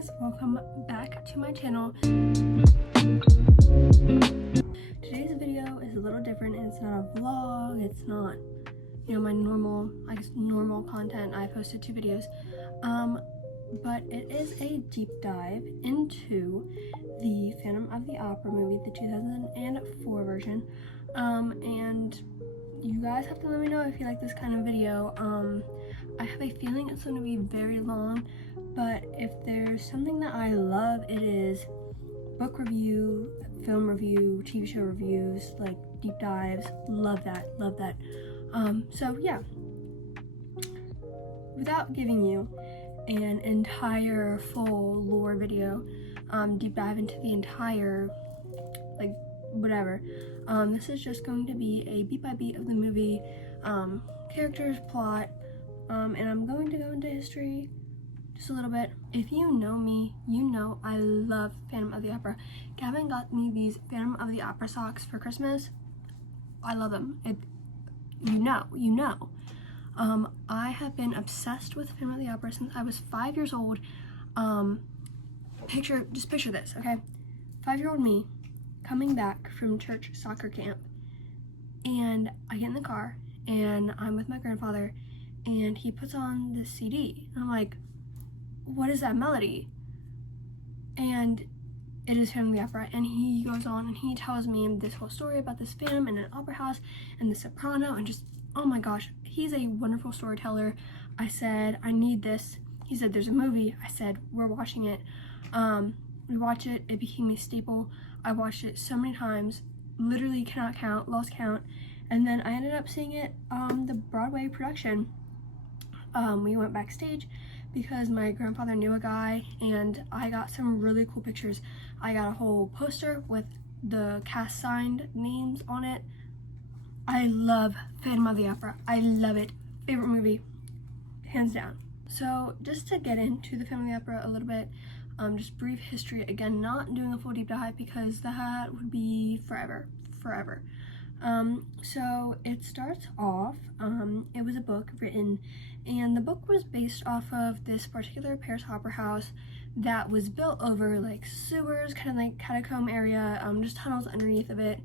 guys, welcome back to my channel. Today's video is a little different. It's not a vlog, it's not, my normal content. I posted 2 videos, but it is a deep dive into the Phantom of the Opera movie, the 2004 version, and you guys have to let me know if you like this kind of video. I have a feeling it's going to be very long, but if there's something that I love, it is book review, film review, TV show reviews, like deep dives. Love that. So yeah, without giving you an entire full lore video, deep dive into the entire, like, whatever, this is just going to be a beat by beat of the movie, characters, plot, and I'm going to go into history just a little bit. If you know me, you know I love Phantom of the Opera. Gavin got me these Phantom of the Opera socks for Christmas. I love them. You know. I have been obsessed with Phantom of the Opera since I was 5 years old. Picture this, okay? 5-year-old me coming back from church soccer camp, and I get in the car and I'm with my grandfather, and he puts on this CD, and I'm like, what is that melody? And it is Phantom of the Opera, and he goes on and he tells me this whole story about this phantom in an opera house and the soprano, and just, oh my gosh, he's a wonderful storyteller. I said, I need this. He said, there's a movie. I said, we're watching it. We watch it. It became a staple. I watched it so many times, literally cannot count, lost count. And then I ended up seeing it, the Broadway production. We went backstage because my grandfather knew a guy, and I got some really cool pictures. I got a whole poster with the cast signed names on it. I love Phantom of the Opera. I love it. Favorite movie, hands down. So just to get into the Phantom of the Opera a little bit, just brief history. Again, not doing a full deep dive because that would be forever. So it starts off, it was a book written, and the book was based off of this particular Paris opera house that was built over like sewers, kind of like catacomb area, just tunnels underneath of it.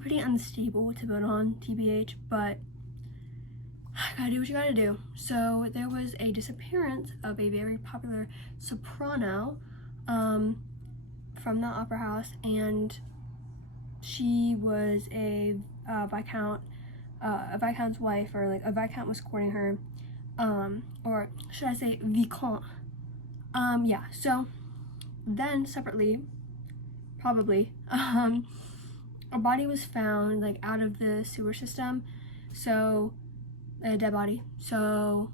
Pretty unstable to build on, TBH, but gotta do what you gotta do. So there was a disappearance of a very popular soprano from the opera house, and she was a viscount's wife, or like a viscount was courting her, or should I say vicomte. Yeah, so then separately, probably, a body was found like out of the sewer system, so a dead body. So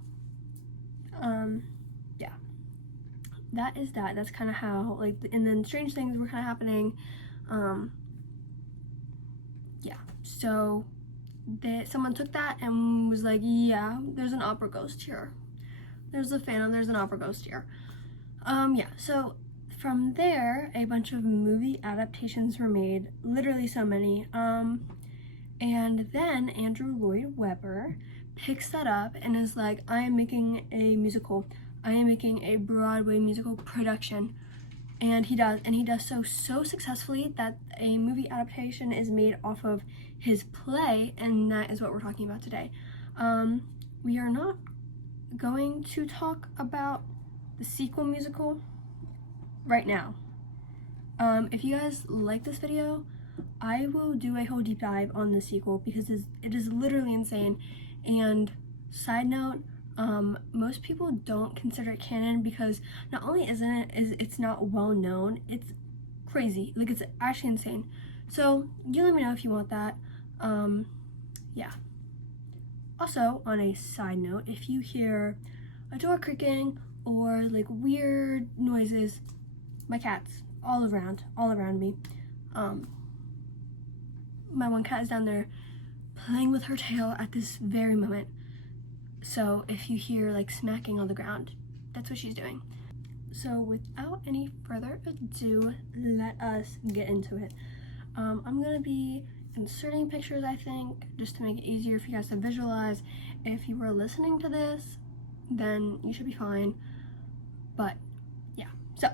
yeah, that's kind of how, like, and then strange things were kind of happening. Yeah, so someone took that and was like, yeah, there's an opera ghost here. There's a phantom, there's an opera ghost here. Yeah, so from there, a bunch of movie adaptations were made, literally so many. And then Andrew Lloyd Webber picks that up and is like, I am making a musical. I am making a Broadway musical production. And he does so successfully that a movie adaptation is made off of his play, and that is what we're talking about today. We are not going to talk about the sequel musical right now. If you guys like this video, I will do a whole deep dive on the sequel because it is literally insane. And side note, most people don't consider it canon because not only it's not well known, it's crazy, like it's actually insane. So you let me know if you want that. Yeah. Also, on a side note, if you hear a door creaking or like weird noises, my cats all around me. My one cat is down there playing with her tail at this very moment. So if you hear like smacking on the ground, that's what she's doing. So without any further ado, let us get into it. I'm gonna be inserting pictures, I think, just to make it easier for you guys to visualize. If you were listening to this, then you should be fine. But yeah, so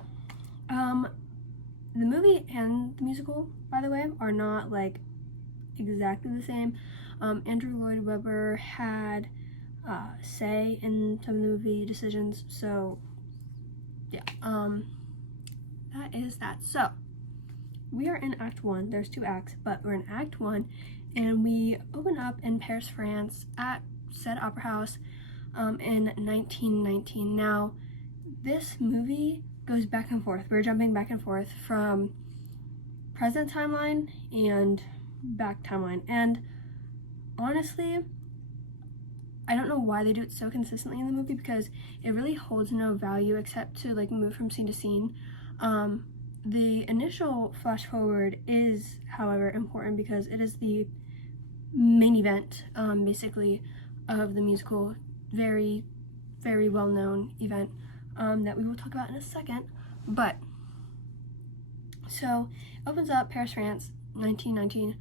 the movie and the musical, by the way, are not like exactly the same. Andrew Lloyd Webber had say in some of the movie decisions, so yeah, that is that. So we are in Act 1. There's 2 acts, but we're in Act 1, and we open up in Paris, France, at said opera house in 1919. Now, this movie goes back and forth. We're jumping back and forth from present timeline and back timeline, and honestly, I don't know why they do it so consistently in the movie, because it really holds no value except to like move from scene to scene. The initial flash forward is, however, important because it is the main event, basically, of the musical. Very, very well-known event that we will talk about in a second. But, so, opens up Paris, France, 1919,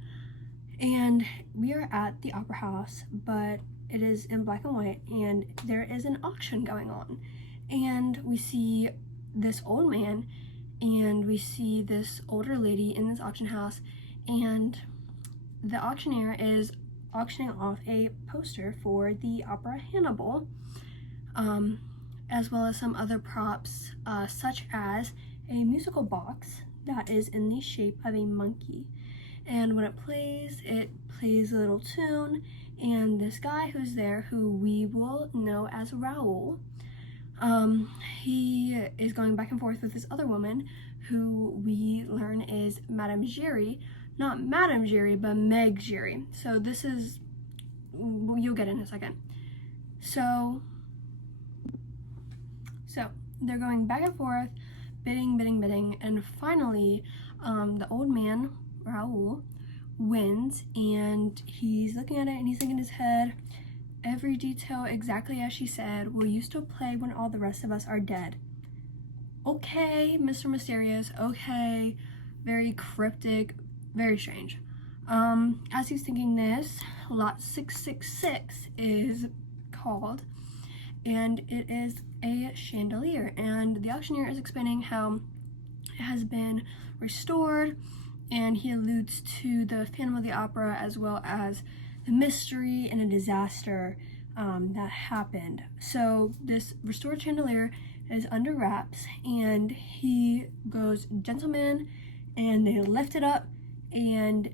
and we are at the opera house, but it is in black and white, and there is an auction going on. And we see this old man, and we see this older lady in this auction house, and the auctioneer is auctioning off a poster for the opera Hannibal, as well as some other props, such as a musical box that is in the shape of a monkey. And when it plays a little tune, and this guy who's there, who we will know as Raoul, he is going back and forth with this other woman who we learn is Madame Giry. Not Madame Giry, but Meg Giry. So this is, you'll get in a second. So they're going back and forth, bidding, and finally, the old man, Raoul, wins, and he's looking at it, and he's thinking in his head, every detail exactly as she said. Will you still play when all the rest of us are dead? Okay, Mr. Mysterious, okay. Very cryptic, very strange. As he's thinking this, lot 666 is called, and it is a chandelier, and the auctioneer is explaining how it has been restored, and he alludes to the Phantom of the Opera as well as the mystery and a disaster that happened. So this restored chandelier is under wraps, and he goes, gentlemen, and they lift it up and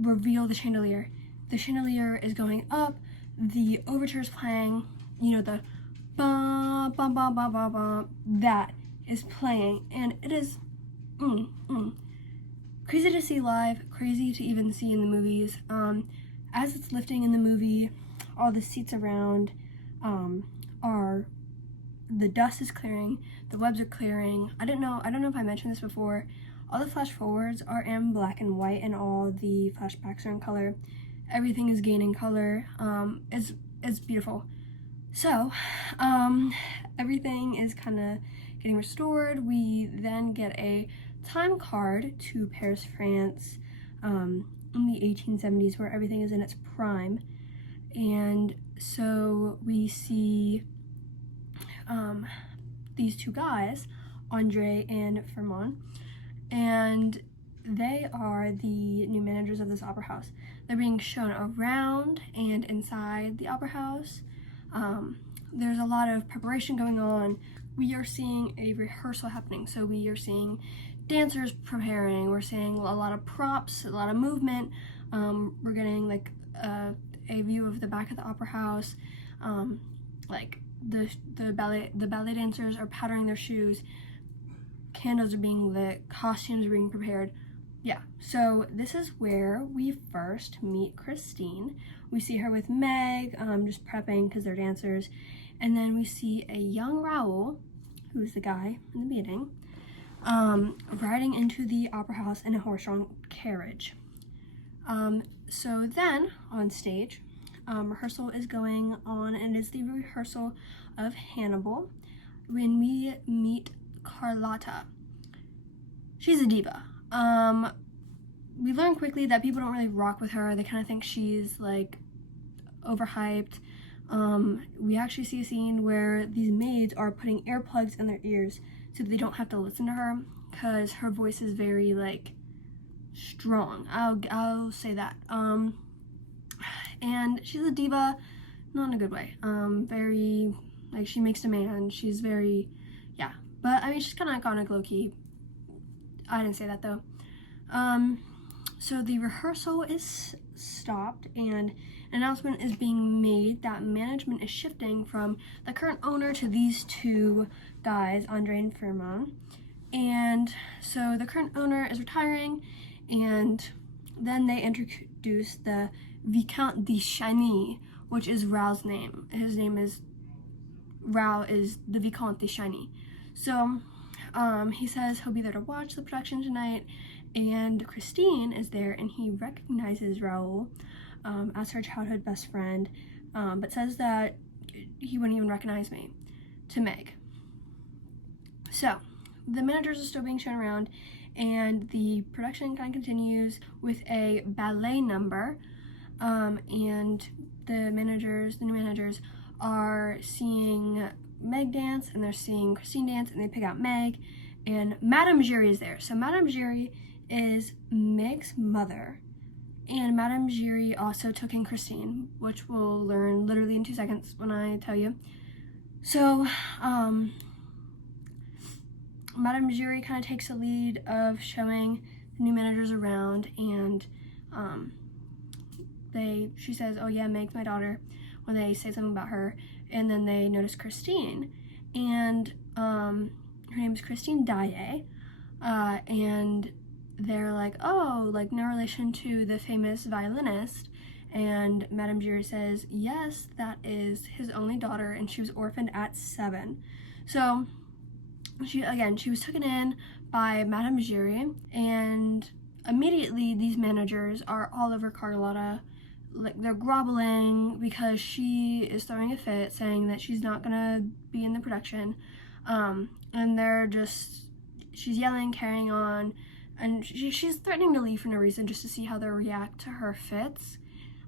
reveal the chandelier. The chandelier is going up, the overture is playing, you know, the bum bum bum bum bum bum, that is playing, and it is crazy to see live, crazy to even see in the movies. As it's lifting in the movie, all the seats around the dust is clearing, the webs are clearing. I don't know if I mentioned this before, all the flash forwards are in black and white, and all the flashbacks are in color. Everything is gaining color. It's beautiful. So, everything is kind of getting restored. We then get a time card to Paris, France, in the 1870s, where everything is in its prime. And so we see these 2 guys, Andre and Firmin, and they are the new managers of this opera house. They're being shown around and inside the opera house. There's a lot of preparation going on. We are seeing a rehearsal happening, so we are seeing dancers preparing, we're seeing a lot of props, a lot of movement. We're getting like a view of the back of the opera house. Like the ballet dancers are powdering their shoes, candles are being lit, costumes are being prepared. Yeah, so this is where we first meet Christine. We see her with Meg, just prepping because they're dancers, and then we see a young Raoul, who's the guy in the beginning, riding into the opera house in a horse-drawn carriage. So then, on stage, rehearsal is going on, and it's the rehearsal of Hannibal, when we meet Carlotta. She's a diva. We learn quickly that people don't really rock with her. They kind of think she's, like, overhyped. We actually see a scene where these maids are putting earplugs in their ears so that they don't have to listen to her, because her voice is very, like, strong. I'll say that. And she's a diva, not in a good way. Very, like, she makes demands. She's very, yeah. But, I mean, she's kind of iconic, low-key. I didn't say that, though. So the rehearsal is stopped, and an announcement is being made that management is shifting from the current owner to these two guys, Andre and Firmin. And so the current owner is retiring, and then they introduce the Vicomte de Chagny, which is Raoul's name. His name is Raoul, is the Vicomte de Chagny. So he says he'll be there to watch the production tonight, and Christine is there, and he recognizes Raoul as her childhood best friend, but says that he wouldn't even recognize me to Meg. So the managers are still being shown around, and the production kind of continues with a ballet number, and the new managers are seeing Meg dance, and they're seeing Christine dance, and they pick out Meg, and Madame Giry is there. So Madame Giry is Meg's mother, and Madame Giry also took in Christine, which we'll learn literally in 2 seconds when I tell you. So Madame Giry kind of takes the lead of showing the new managers around, and she says, oh yeah, Meg's my daughter, when they say something about her, and then they notice Christine, and her name is Christine Daae, and they're like, oh, like no relation to the famous violinist, and Madame Giry says, yes, that is his only daughter, and she was orphaned at 7. So she was taken in by Madame Giry, and immediately these managers are all over Carlotta. Like, they're groveling because she is throwing a fit, saying that she's not gonna be in the production, and she's yelling, carrying on, and she's threatening to leave for no reason, just to see how they'll react to her fits.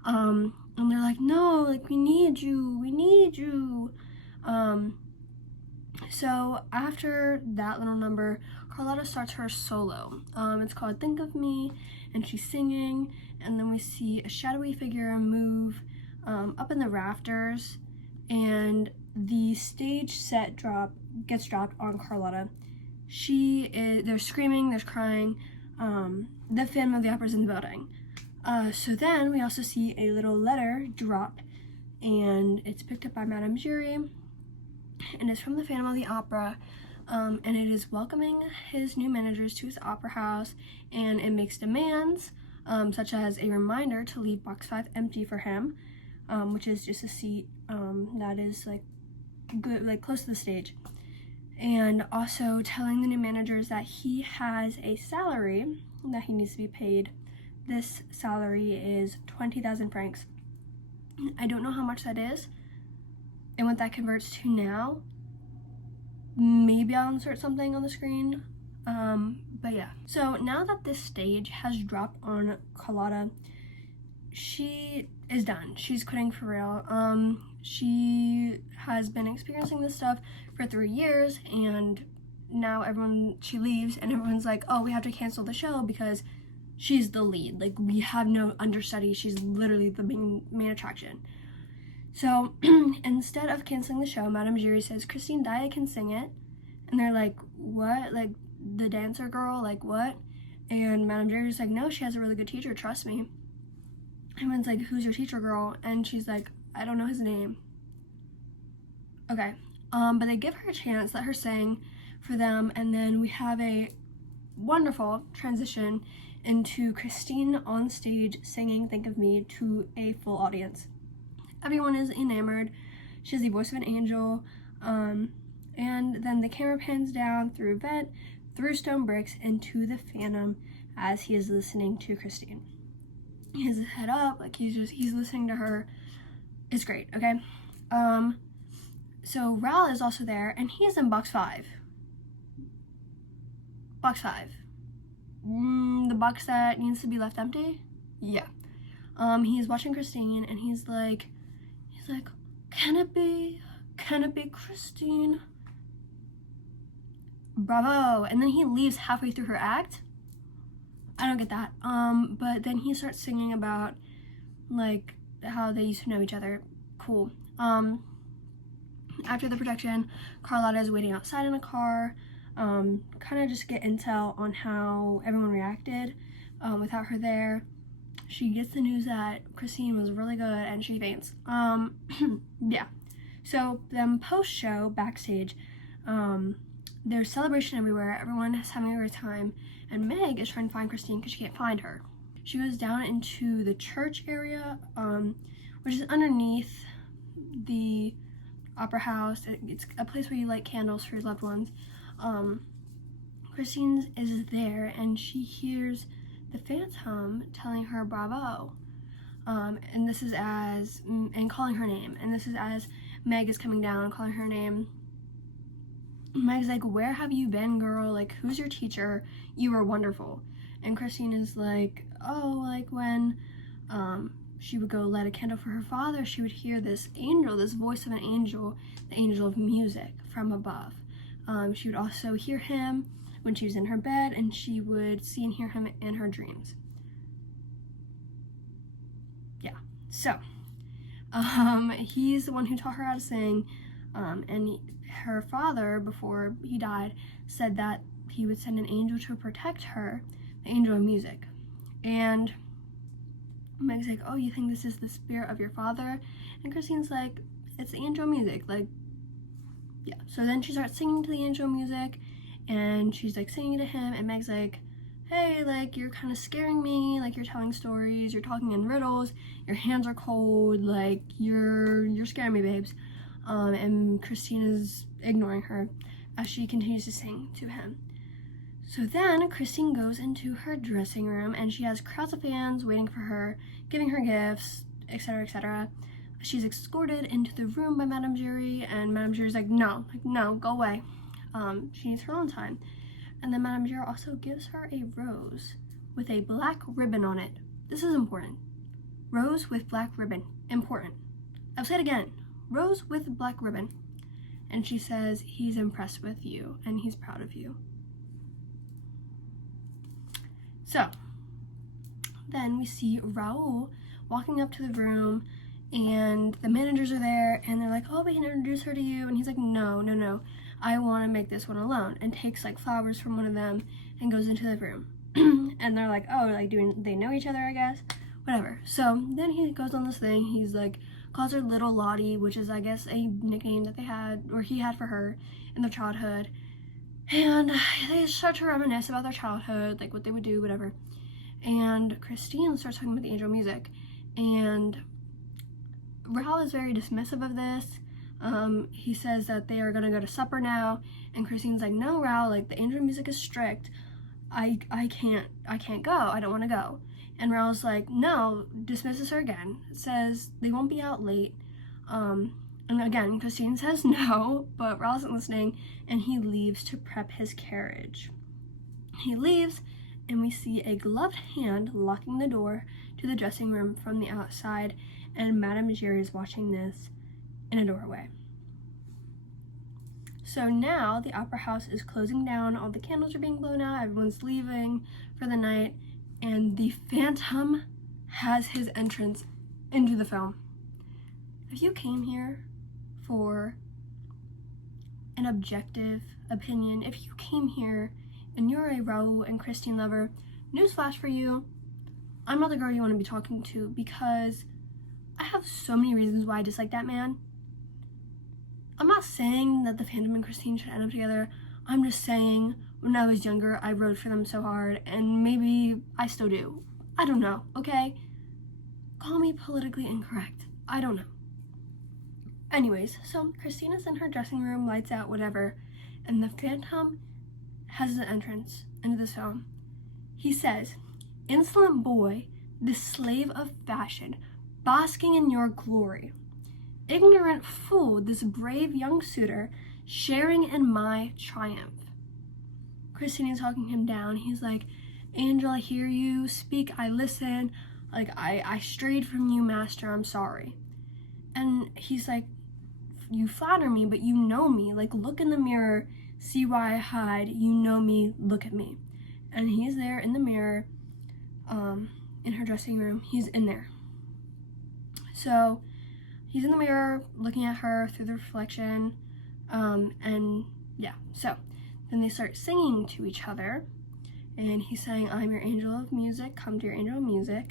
And they're like, no, like, we need you. So after that little number, Carlotta starts her solo. It's called Think of Me, and she's singing, and then we see a shadowy figure move up in the rafters, and the stage set gets dropped on Carlotta. They're screaming, there's crying, the Phantom of the Opera's in the building. So then we also see a little letter drop, and it's picked up by Madame Giry, and it's from the Phantom of the Opera, and it is welcoming his new managers to his opera house, and it makes demands, such as a reminder to leave box 5 empty for him, which is just a seat that is like good, like close to the stage, and also telling the new managers that he has a salary that he needs to be paid. This salary is 20,000 francs. I don't know how much that is and what that converts to now. Maybe I'll insert something on the screen. But yeah. So now that this stage has dropped on Carlotta, she is done. She's quitting for real. She has been experiencing this stuff for 3 years, and now she leaves, and everyone's like, oh, we have to cancel the show because she's the lead. Like, we have no understudy. She's literally the main attraction. So instead of canceling the show, Madame Giry says Christine Daae can sing it, and they're like, what? Like, the dancer girl? Like, what? And Madame Giry's like, no, she has a really good teacher, trust me. Everyone's like, who's your teacher, girl? And she's like, I don't know his name. Okay. But they give her a chance, let her sing for them, and then we have a wonderful transition into Christine on stage singing Think of Me to a full audience. Everyone is enamored. She has the voice of an angel. And then the camera pans down through a vent, through stone bricks, into the Phantom as he is listening to Christine. He has his head up, like he's listening to her. It's great, okay? So Raoul is also there, and he's in box 5. Box 5. The box that needs to be left empty? Yeah. He's watching Christine, and he's like, Can it be? Can it be Christine? Bravo. And then he leaves halfway through her act. I don't get that. But then he starts singing about, like, how they used to know each other. Cool. After the production, Carlotta is waiting outside in a car, kind of just get intel on how everyone reacted without her there. She gets the news that Christine was really good and she faints. Yeah. So then post-show, backstage, there's celebration everywhere. Everyone is having a great time. And Meg is trying to find Christine because she can't find her. She goes down into the church area, which is underneath the opera house. It's a place where you light candles for your loved ones. Christine is there and she hears the Phantom telling her bravo. And this is and calling her name. And this is as Meg is coming down, calling her name. Meg's like, where have you been, girl? Like, who's your teacher? You were wonderful. And Christine is like, oh, like when she would go light a candle for her father, she would hear this angel, this voice of an angel, the angel of music from above. She would also hear him when she was in her bed, and she would see and hear him in her dreams. Yeah, so he's the one who taught her how to sing, and her father, before he died, said that he would send an angel to protect her, the angel of music. And Meg's like, oh, you think this is the spirit of your father? And Christine's like, it's the angel of music. Like, yeah. So then she starts singing to the angel of music, and she's like singing to him, and Meg's like, hey, like, you're kind of scaring me, like, you're telling stories, you're talking in riddles, your hands are cold, like, you're scaring me, babes. And Christine is ignoring her as she continues to sing to him. So then Christine goes into her dressing room and she has crowds of fans waiting for her, giving her gifts, etc., etc. She's escorted into the room by Madame Giry, and Madame Giry's like, no, go away. She needs her own time. And then Madame Giry also gives her a rose with a black ribbon on it. This is important. Rose with black ribbon. Important. I'll say it again. Rose with black ribbon. And she says, he's impressed with you and he's proud of you. So then we see Raul walking up to the room, and the managers are there, and they're like, oh, we can introduce her to you. And he's like, no, I want to make this one alone, and takes like flowers from one of them and goes into the room. And they're like, oh, like, do they know each other, I guess? Whatever. So then he goes on this thing. He's like, calls her Little Lottie, which is, I guess, a nickname that they had, or he had for her in their childhood. And they start to reminisce about their childhood, like what they would do, whatever. And Christine starts talking about the angel music. And Raul is very dismissive of this. He says that they are going to go to supper now. And Christine's like, no, Raul, like, the angel music is strict. I can't go. I don't want to go. And Raul's like, no, dismisses her again. Says they won't be out late. And again, Christine says no, but Raul isn't listening, and he leaves to prep his carriage. He leaves, and we see a gloved hand locking the door to the dressing room from the outside, and Madame Giry is watching this in a doorway. So now the opera house is closing down, all the candles are being blown out, everyone's leaving for the night, and the Phantom has his entrance into the film. If you came here for an objective opinion, if you came here and you're a Raul and Christine lover, newsflash for you, I'm not the girl you want to be talking to, because I have so many reasons why I dislike that man. I'm not saying that the Phantom and Christine should end up together. I'm just saying, when I was younger, I rode for them so hard, and maybe I still do. I don't know, okay? Call me politically incorrect. I don't know. Anyways, so Christina's in her dressing room, lights out, whatever, and the Phantom has an entrance into this film. He says, insolent boy, this slave of fashion, basking in your glory. Ignorant fool, this brave young suitor, sharing in my triumph. Christina's talking him down. He's like, Angel, I hear you. Speak, I listen. Like, I strayed from you, master. I'm sorry. And he's like, you flatter me, but you know me. Like, look in the mirror, see why I hide. You know me, look at me. And he's there in the mirror, in her dressing room. He's in there. So he's in the mirror looking at her through the reflection. And yeah, so then they start singing to each other. And he's saying, I'm your angel of music, come to your angel of music.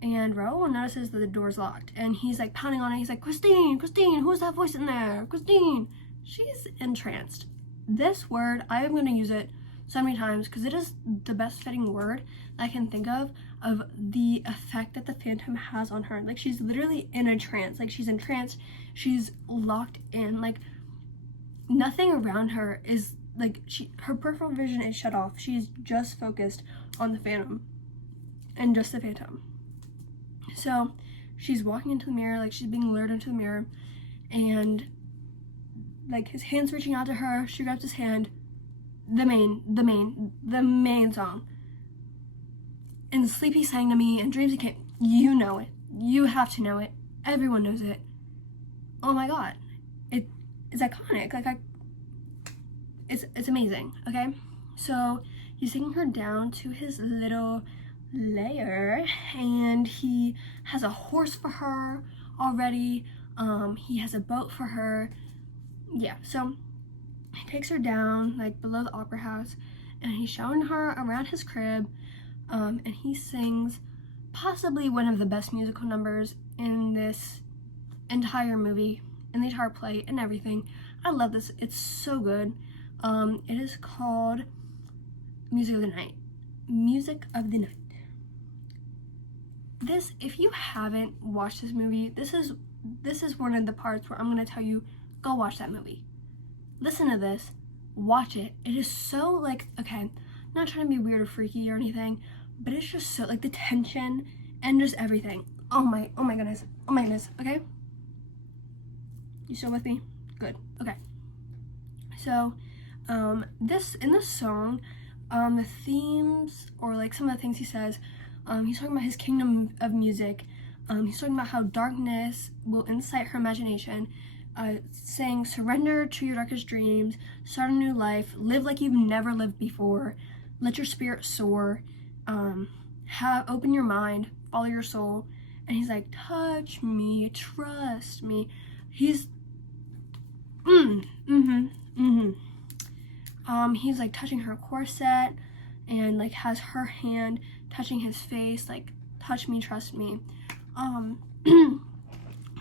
And Raul notices that the door's locked. And he's like pounding on it. He's like, Christine, who's that voice in there? Christine. She's entranced. This word, I am going to use it so many times because it is the best fitting word I can think of the effect that the Phantom has on her. Like, she's literally in a trance. Like, she's entranced. She's locked in. Like, nothing around her is, like, her peripheral vision is shut off. She's just focused on the Phantom and just the Phantom. So she's walking into the mirror, like, she's being lured into the mirror, and like his hand's reaching out to her. She grabs his hand. The main song. And sleep he sang to me, and dreams he came. You know it. You have to know it. Everyone knows it. Oh my god, it's iconic. Like, it's amazing. Okay, so he's taking her down to his little lair, and he has a horse for her already. He has a boat for her. Yeah, so he takes her down, like, below the opera house, and he's showing her around his crib, and he sings possibly one of the best musical numbers in this entire movie, in the entire play, and everything. I love this. It's so good. It is called Music of the Night. Music of the Night. This, if you haven't watched this movie, this is one of the parts where I'm going to tell you, go watch that movie. Listen to this, watch it. It is so, like, okay, not trying to be weird or freaky or anything, but it's just so, like, the tension and just everything. Oh my goodness, okay? You still with me? Good, okay. So, in this song, the themes, or like some of the things he says, he's talking about his kingdom of music. He's talking about how darkness will incite her imagination, saying, surrender to your darkest dreams, start a new life, live like you've never lived before, let your spirit soar, open your mind, follow your soul. And he's like, touch me, trust me. He's he's like touching her corset, and like has her hand touching his face, like, touch me, trust me.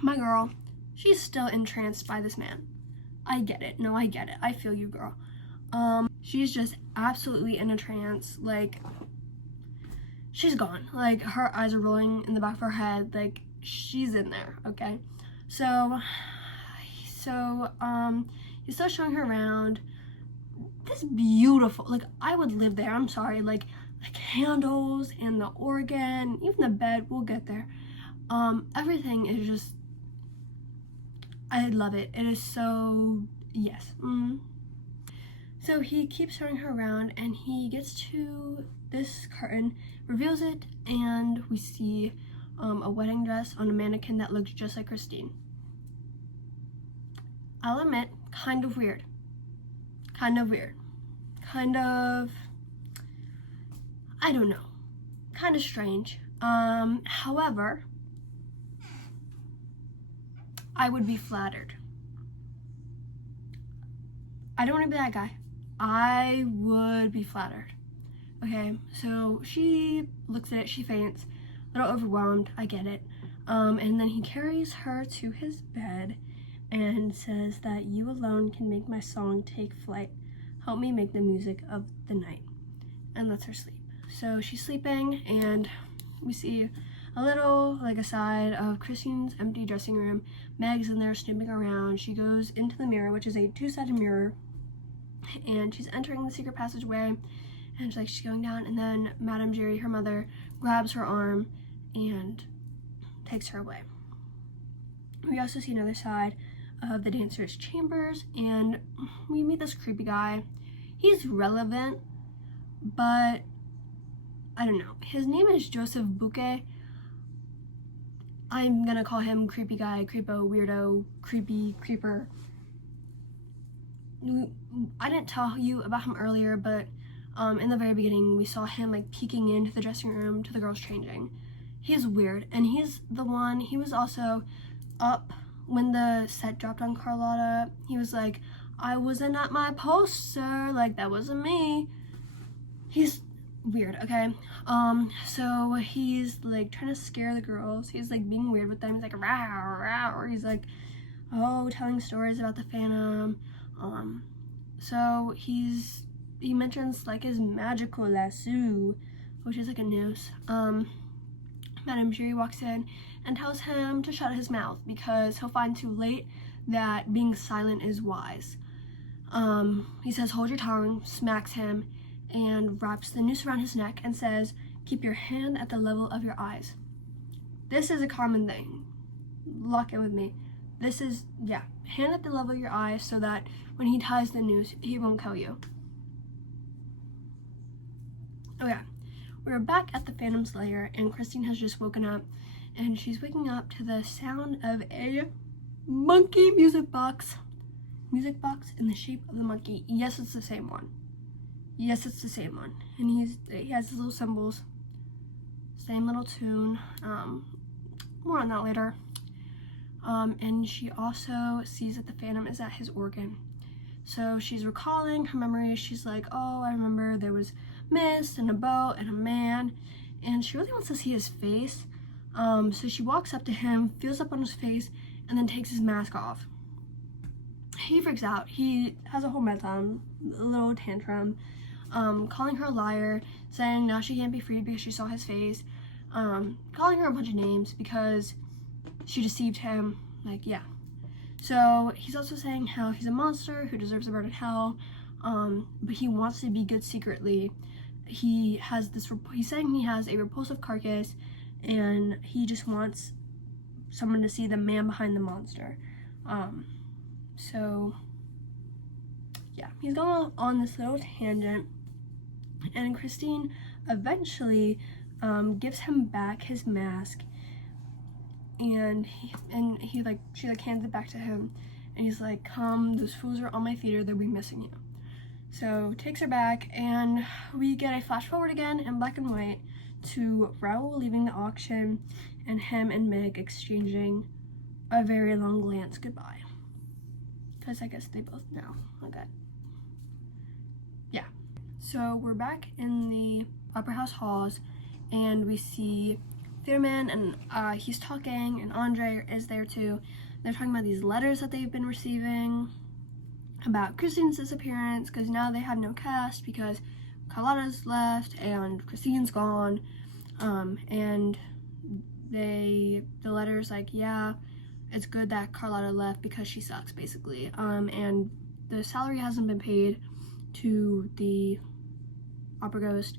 My girl, she's still entranced by this man. I get it. No, I get it. I feel you, girl. She's just absolutely in a trance. Like, she's gone. Like, her eyes are rolling in the back of her head. Like, she's in there, okay? So he's still showing her around. This beautiful, like, I would live there. I'm sorry. Like candles and the organ, even the bed, we'll get there. Everything is just, I love it. It is so, yes. So he keeps showing her around, and he gets to this curtain, reveals it, and we see a wedding dress on a mannequin that looks just like Christine. I'll admit, kind of weird. Kind of, I don't know, kind of strange. However, I would be flattered. I don't want to be that guy. I would be flattered. Okay, so she looks at it, she faints, a little overwhelmed, I get it. And then he carries her to his bed and says that you alone can make my song take flight. Help me make the music of the night. And lets her sleep. So she's sleeping, and we see a little, like, aside of Christine's empty dressing room. Meg's in there snooping around. She goes into the mirror, which is a two-sided mirror, and she's entering the secret passageway, and she's going down, and then Madame Giry, her mother, grabs her arm and takes her away. We also see another side of the dancer's chambers, and we meet this creepy guy. He's relevant, but I don't know. His name is Joseph Buquet. I'm gonna call him creepy guy, creepo, weirdo, creepy, creeper. I didn't tell you about him earlier, but in the very beginning we saw him like peeking into the dressing room to the girls changing. He's weird, and he's the one, he was also up when the set dropped on Carlotta. He was like, I wasn't at my post, sir, like that wasn't me. He's weird, okay? So he's like trying to scare the girls. He's like being weird with them. He's like rah rah, or he's like, oh, telling stories about the Phantom. So he mentions like his magical lasso, which is like a noose. Madame Giry walks in and tells him to shut his mouth because he'll find too late that being silent is wise. He says, hold your tongue, smacks him, and wraps the noose around his neck and says, keep your hand at the level of your eyes. This is a common thing. Lock in with me. This is, yeah, hand at the level of your eyes so that when he ties the noose, he won't kill you. Okay, we're back at the Phantom's lair, and Christine has just woken up, and she's waking up to the sound of a monkey music box. Music box in the shape of the monkey. Yes, it's the same one. Yes, it's the same one. And he has his little symbols. Same little tune. More on that later. And she also sees that the Phantom is at his organ. So she's recalling her memories. She's like, oh, I remember there was mist and a boat and a man. And she really wants to see his face. So she walks up to him, feels up on his face, and then takes his mask off. He freaks out. He has a whole meltdown, a little tantrum, calling her a liar, saying now she can't be freed because she saw his face, calling her a bunch of names because she deceived him. Like, yeah. So he's also saying how he's a monster who deserves to burn in hell, but he wants to be good secretly. He's saying he has a repulsive carcass, and he just wants someone to see the man behind the monster. So yeah, he's going on this little tangent, and Christine eventually gives him back his mask, and she hands it back to him, and he's like, come, those fools are on my theater, they'll be missing you. So takes her back, and we get a flash forward again in black and white to Raoul leaving the auction and him and Meg exchanging a very long glance goodbye. Because I guess they both know. Okay. Yeah. So we're back in the Opera House halls, and we see Thurman, and he's talking, and Andre is there too. They're talking about these letters that they've been receiving about Christine's disappearance, because now they have no cast because Carlotta's left and Christine's gone. And the letter's like, yeah, it's good that Carlotta left because she sucks, basically. And the salary hasn't been paid to the Opera Ghost.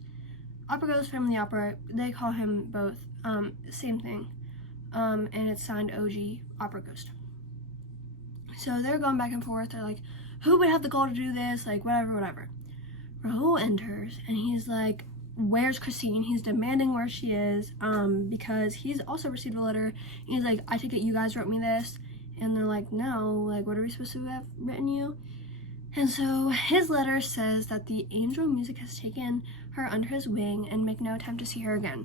Opera Ghost from the opera, they call him both, same thing. And it's signed OG Opera Ghost. So they're going back and forth. They're like, who would have the gall to do this? Like, whatever. Raoul enters, and he's like, where's Christine? He's demanding where she is, because he's also received a letter. He's like, I take it you guys wrote me this. And they're like, no, like, what are we supposed to have written you? And so his letter says that the angel music has taken her under his wing and make no attempt to see her again.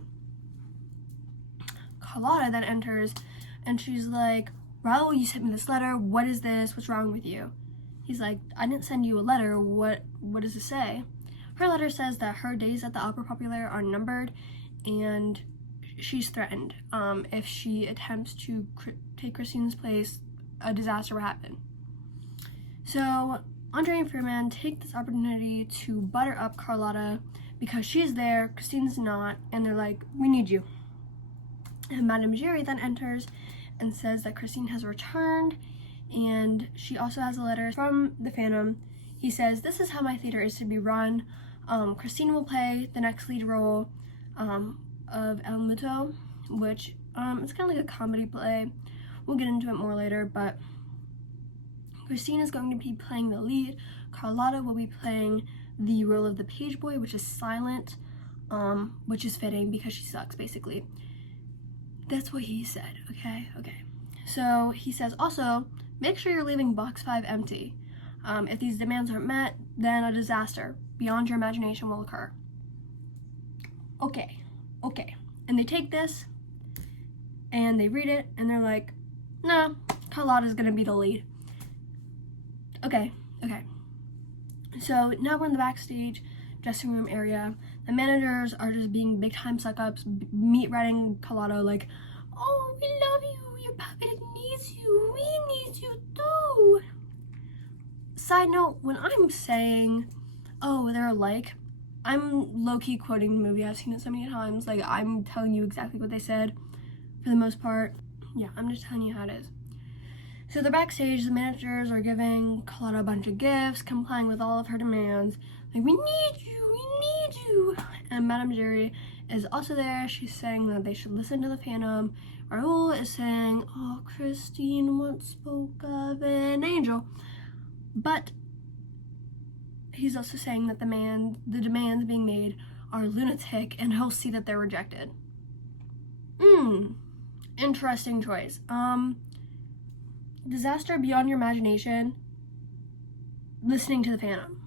Carlotta then enters, and she's like, Raoul, you sent me this letter. What is this? What's wrong with you? He's like, I didn't send you a letter. What does it say? Her letter says that her days at the Opera Populaire are numbered, and she's threatened. If she attempts to take Christine's place, a disaster will happen. So Andre and Thurman take this opportunity to butter up Carlotta because she's there, Christine's not, and they're like, we need you. And Madame Giry then enters and says that Christine has returned, and she also has a letter from the Phantom. He says, this is how my theater is to be run. Christine will play the next lead role of El Muto, which it's kind of like a comedy play. We'll get into it more later, but Christine is going to be playing the lead. Carlotta will be playing the role of the page boy, which is silent, which is fitting because she sucks, basically. That's what he said, okay? Okay. So he says, also, make sure you're leaving box 5 empty. If these demands aren't met, then a disaster beyond your imagination will occur. Okay. And they take this, and they read it, and they're like, no, Carlotta's gonna be the lead. Okay. So now we're in the backstage dressing room area. The managers are just being big time suck ups, meat riding Carlotta like, oh, we love you, your puppet needs you, we need you too. Side note, when I'm saying, oh, they're alike, I'm low-key quoting the movie. I've seen it so many times. Like, I'm telling you exactly what they said for the most part. Yeah, I'm just telling you how it is. So they're backstage, the managers are giving Carlotta a bunch of gifts, complying with all of her demands. Like, we need you. And Madame Giry is also there. She's saying that they should listen to the Phantom. Raoul is saying, oh, Christine once spoke of an angel. But he's also saying that the demands being made are lunatic, and he'll see that they're rejected. Interesting choice. Disaster beyond your imagination, listening to the Phantom.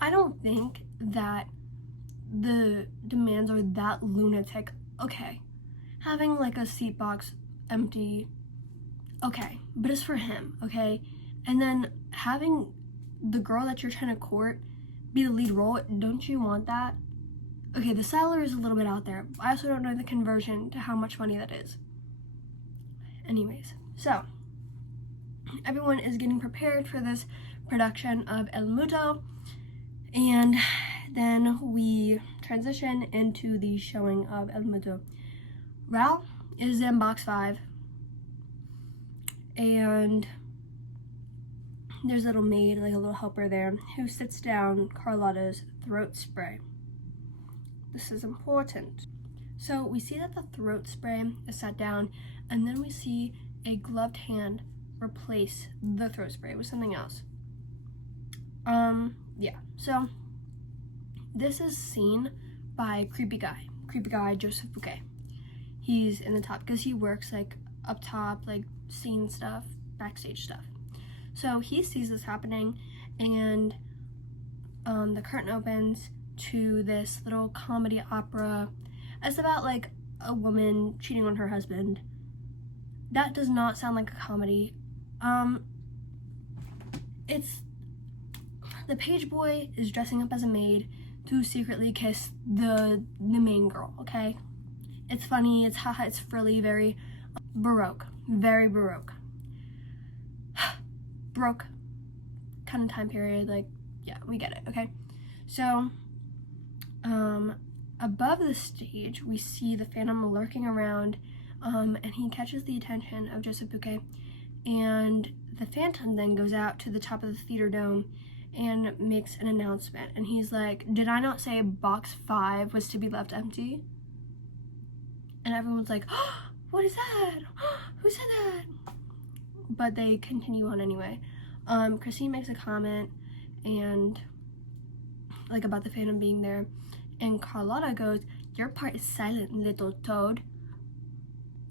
I don't think that the demands are that lunatic. Okay, having like a seat box empty, okay, but it's for him, okay? And then having the girl that you're trying to court be the lead role, don't you want that? Okay, the salary is a little bit out there. I also don't know the conversion to how much money that is. Anyways, so everyone is getting prepared for this production of El Muto, and then we transition into the showing of El Muto. Raoul is in box 5, and there's a little maid, like a little helper there, who sits down Carlotta's throat spray. This is important. So we see that the throat spray is set down, and then we see a gloved hand replace the throat spray with something else. Yeah, so this is seen by creepy guy Joseph Bouquet. He's in the top because he works like up top, like scene stuff, backstage stuff. So he sees this happening, and the curtain opens to this little comedy opera. It's about like a woman cheating on her husband. That does not sound like a comedy. It's the page boy is dressing up as a maid to secretly kiss the main girl, okay? It's funny, it's haha, it's frilly, very baroque, Baroque kind of time period, like, yeah, we get it, okay? So, above the stage, we see the Phantom lurking around, and he catches the attention of Joseph Bouquet, and the Phantom then goes out to the top of the theater dome and makes an announcement, and he's like, did I not say box 5 was to be left empty? And everyone's like, oh, what is that? Who said that? But they continue on anyway. Christine makes a comment and like about the Phantom being there, and Carlotta goes, your part is silent, little toad.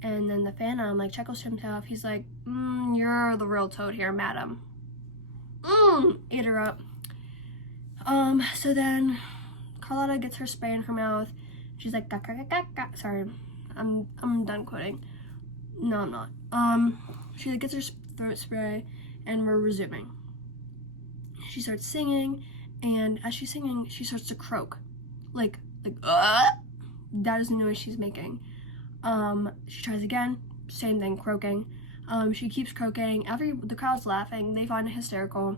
And then the Phantom like chuckles to himself. He's like, you're the real toad here, madam. Eat her up. So then Carlotta gets her spray in her mouth. She's like, ga, ga, ga, ga, ga. Sorry, I'm done quoting. No, I'm not. She like, gets her throat spray, and we're resuming. She starts singing, and as she's singing, she starts to croak. Like, that is the noise she's making. She tries again, same thing, croaking. She keeps croaking. The crowd's laughing. They find it hysterical,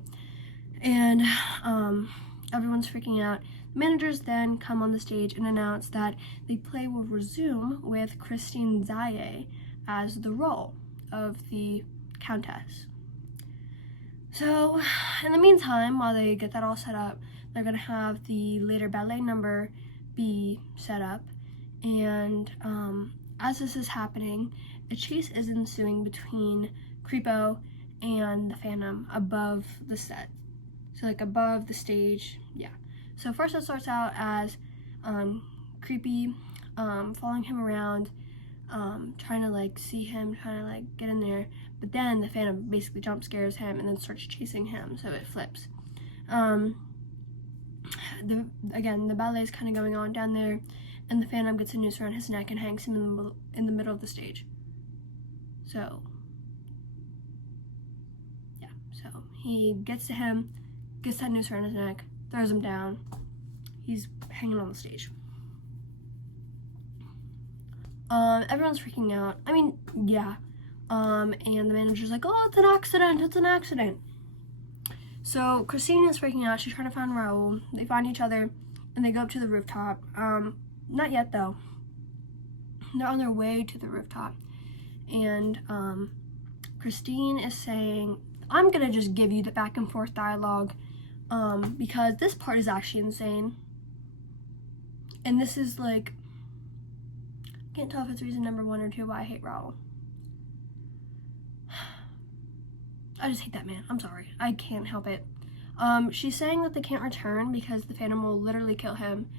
and everyone's freaking out. The managers then come on the stage and announce that the play will resume with Christine Zaye as the role of the Countess. So, in the meantime, while they get that all set up, they're gonna have the later ballet number be set up, and as this is happening, a chase is ensuing between Creepo and the Phantom above the set. So like above the stage, yeah. So first it starts out as creepy, following him around, trying to like see him, trying to like get in there. But then the Phantom basically jump scares him and then starts chasing him, so it flips. The ballet is kind of going on down there, and the Phantom gets a noose around his neck and hangs him in the middle of the stage. So, yeah, so he gets to him, gets that noose around his neck, throws him down. He's hanging on the stage. Everyone's freaking out. I mean, yeah. And the manager's like, oh, it's an accident. So Christine is freaking out. She's trying to find Raul. They find each other, and they go up to the rooftop. Not yet, though. They're on their way to the rooftop. And Christine is saying, I'm going to just give you the back and forth dialogue because this part is actually insane. And this is like, I can't tell if it's reason number 1 or 2 why I hate Raul. I just hate that man. I'm sorry. I can't help it. She's saying that they can't return because the Phantom will literally kill him.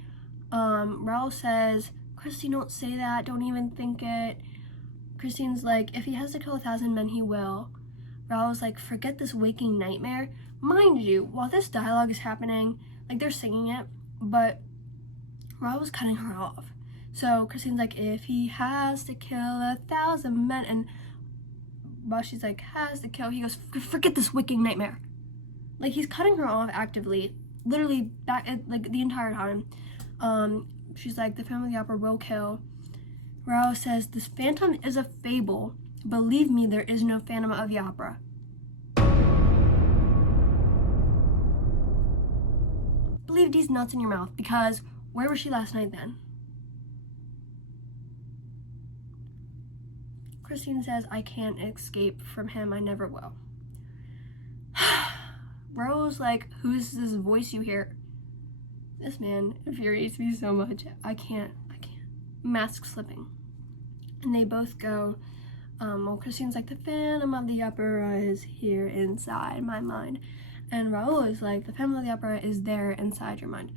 Raul says, Christine, don't say that. Don't even think it. Christine's like, if he has to kill 1,000 men, he will. Raul's like, forget this waking nightmare. Mind you, while this dialogue is happening, like they're singing it, but Raul was cutting her off. So Christine's like, if he has to kill 1,000 men, and while she's like, has to kill, he goes, forget this waking nightmare. Like, he's cutting her off actively, literally back at, like, the entire time. She's like, the Phantom of the Opera will kill. Raul says, this Phantom is a fable. Believe me, there is no Phantom of the Opera. Believe these nuts in your mouth, because where was she last night then? Christine says, I can't escape from him, I never will. Raul's like, who's this voice you hear? This man infuriates me so much. I can't. Mask slipping. And they both go, well, Christine's like, the Phantom of the Opera is here inside my mind. And Raul is like, the Phantom of the Opera is there inside your mind.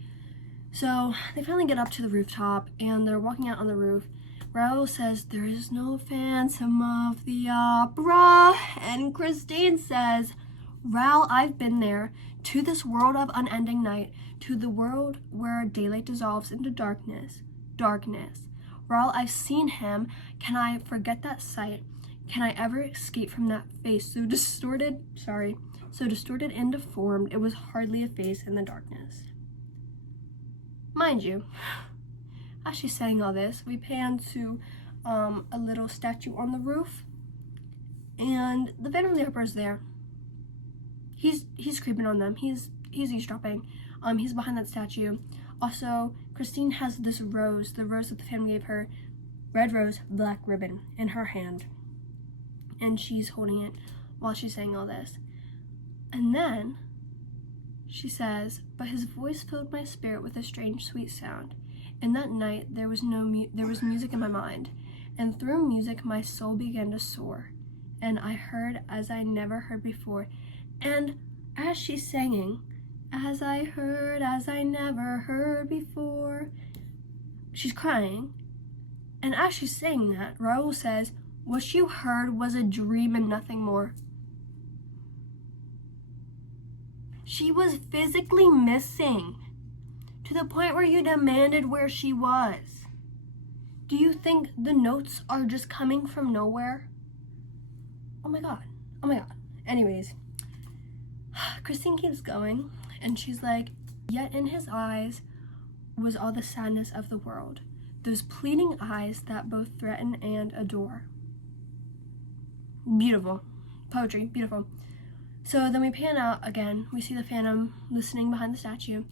So they finally get up to the rooftop, and they're walking out on the roof. Raul says, there is no Phantom of the Opera. And Christine says, Raul, I've been there, to this world of unending night, to the world where daylight dissolves into darkness. Raul, I've seen him. Can I forget that sight? Can I ever escape from that face so distorted and deformed, it was hardly a face in the darkness. Mind you, as she's saying all this, we pan to a little statue on the roof, and the Phantom of the Opera is there. He's creeping on them. He's eavesdropping. He's behind that statue. Also, Christine has this rose, the rose that the Phantom gave her, red rose, black ribbon, in her hand, and she's holding it while she's saying all this. And then she says, but his voice filled my spirit with a strange, sweet sound. In that night, there was music in my mind, and through music, my soul began to soar, and I heard as I never heard before. And as she's singing, as I heard as I never heard before, she's crying. And as she's saying that, Raul says, what you heard was a dream and nothing more. She was physically missing, to the point where you demanded where she was. Do you think the notes are just coming from nowhere? Oh my god. Anyways, Christine keeps going, and she's like, yet in his eyes was all the sadness of the world, those pleading eyes that both threaten and adore. Beautiful. Poetry, beautiful. So then we pan out again. We see the Phantom listening behind the statue.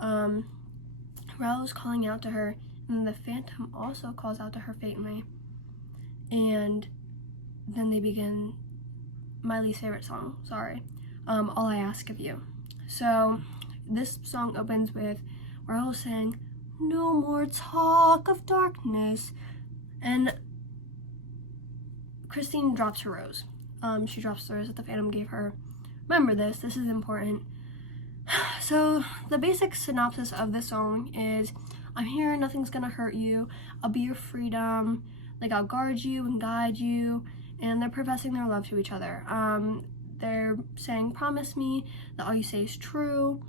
Raul's calling out to her, and the Phantom also calls out to her faintly. And then they begin my least favorite song, sorry. All I Ask of You. So this song opens with Raul saying, no more talk of darkness. And Christine drops her rose. She drops the rose that the Phantom gave her. Remember this is important. So the basic synopsis of this song is I'm here, nothing's gonna hurt you, I'll be your freedom, like I'll guard you and guide you. And they're professing their love to each other. They're saying, promise me that all you say is true.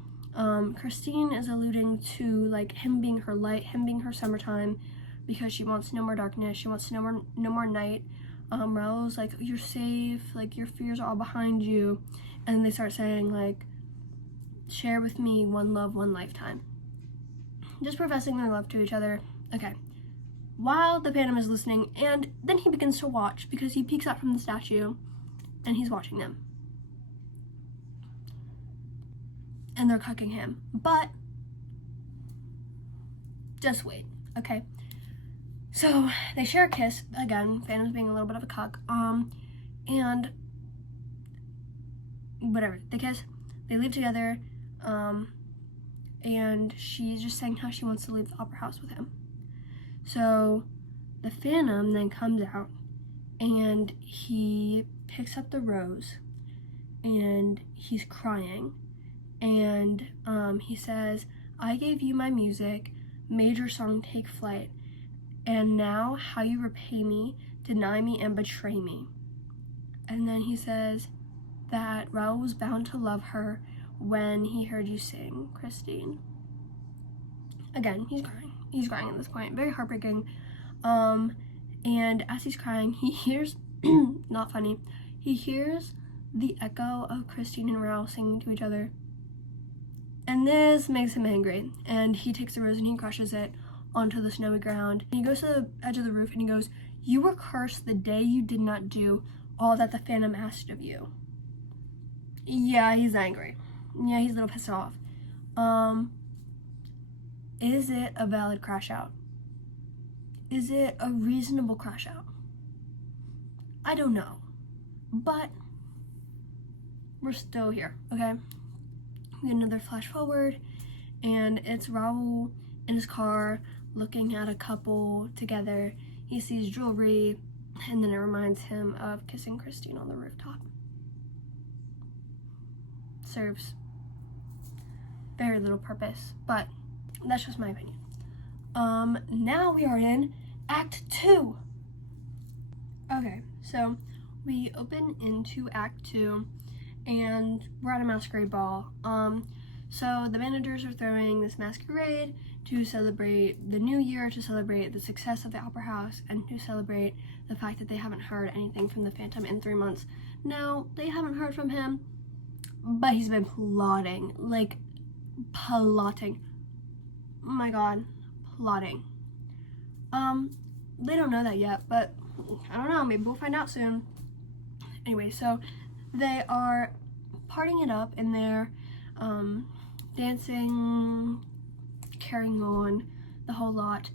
Christine is alluding to like him being her light, him being her summertime, because she wants no more darkness, she wants no more night. Raul's like, you're safe, like your fears are all behind you. And they start saying like, share with me one love, one lifetime. Just professing their love to each other. Okay. While the Phantom is listening, and then he begins to watch because he peeks out from the statue and he's watching them. And they're cucking him. But just wait, okay? So they share a kiss. Again, Phantom's being a little bit of a cuck. And whatever, they kiss, they leave together, and she's just saying how she wants to leave the opera house with him. So the Phantom then comes out and he picks up the rose and he's crying, and he says, I gave you my music, made your song take flight, and now how you repay me, deny me, and betray me. And then he says that Raul was bound to love her when he heard you sing, Christine. Again, he's crying. He's crying at this point. Very heartbreaking. And as he's crying, he hears, not funny, he hears the echo of Christine and Raul singing to each other. And this makes him angry. And he takes the rose and he crushes it onto the snowy ground. And he goes to the edge of the roof and he goes, you were cursed the day you did not do all that the Phantom asked of you. Yeah, he's angry. Yeah, he's a little pissed off. Is it a valid crash out? Is it a reasonable crash out? I don't know. But we're still here, okay? We get another flash forward, and it's Raul in his car looking at a couple together. He sees jewelry, and then it reminds him of kissing Christine on the rooftop. Serves very little purpose, but that's just my opinion. Now we are in Act 2. Okay, so we open into Act 2, and we're at a masquerade ball. So the managers are throwing this masquerade to celebrate the new year, to celebrate the success of the opera house, and to celebrate the fact that they haven't heard anything from the Phantom in 3 months. Now, they haven't heard from him, but he's been plotting. Oh my god, plotting. They don't know that yet, but I don't know, maybe we'll find out soon. Anyway, so they are partying it up in there, dancing, carrying on, the whole lot.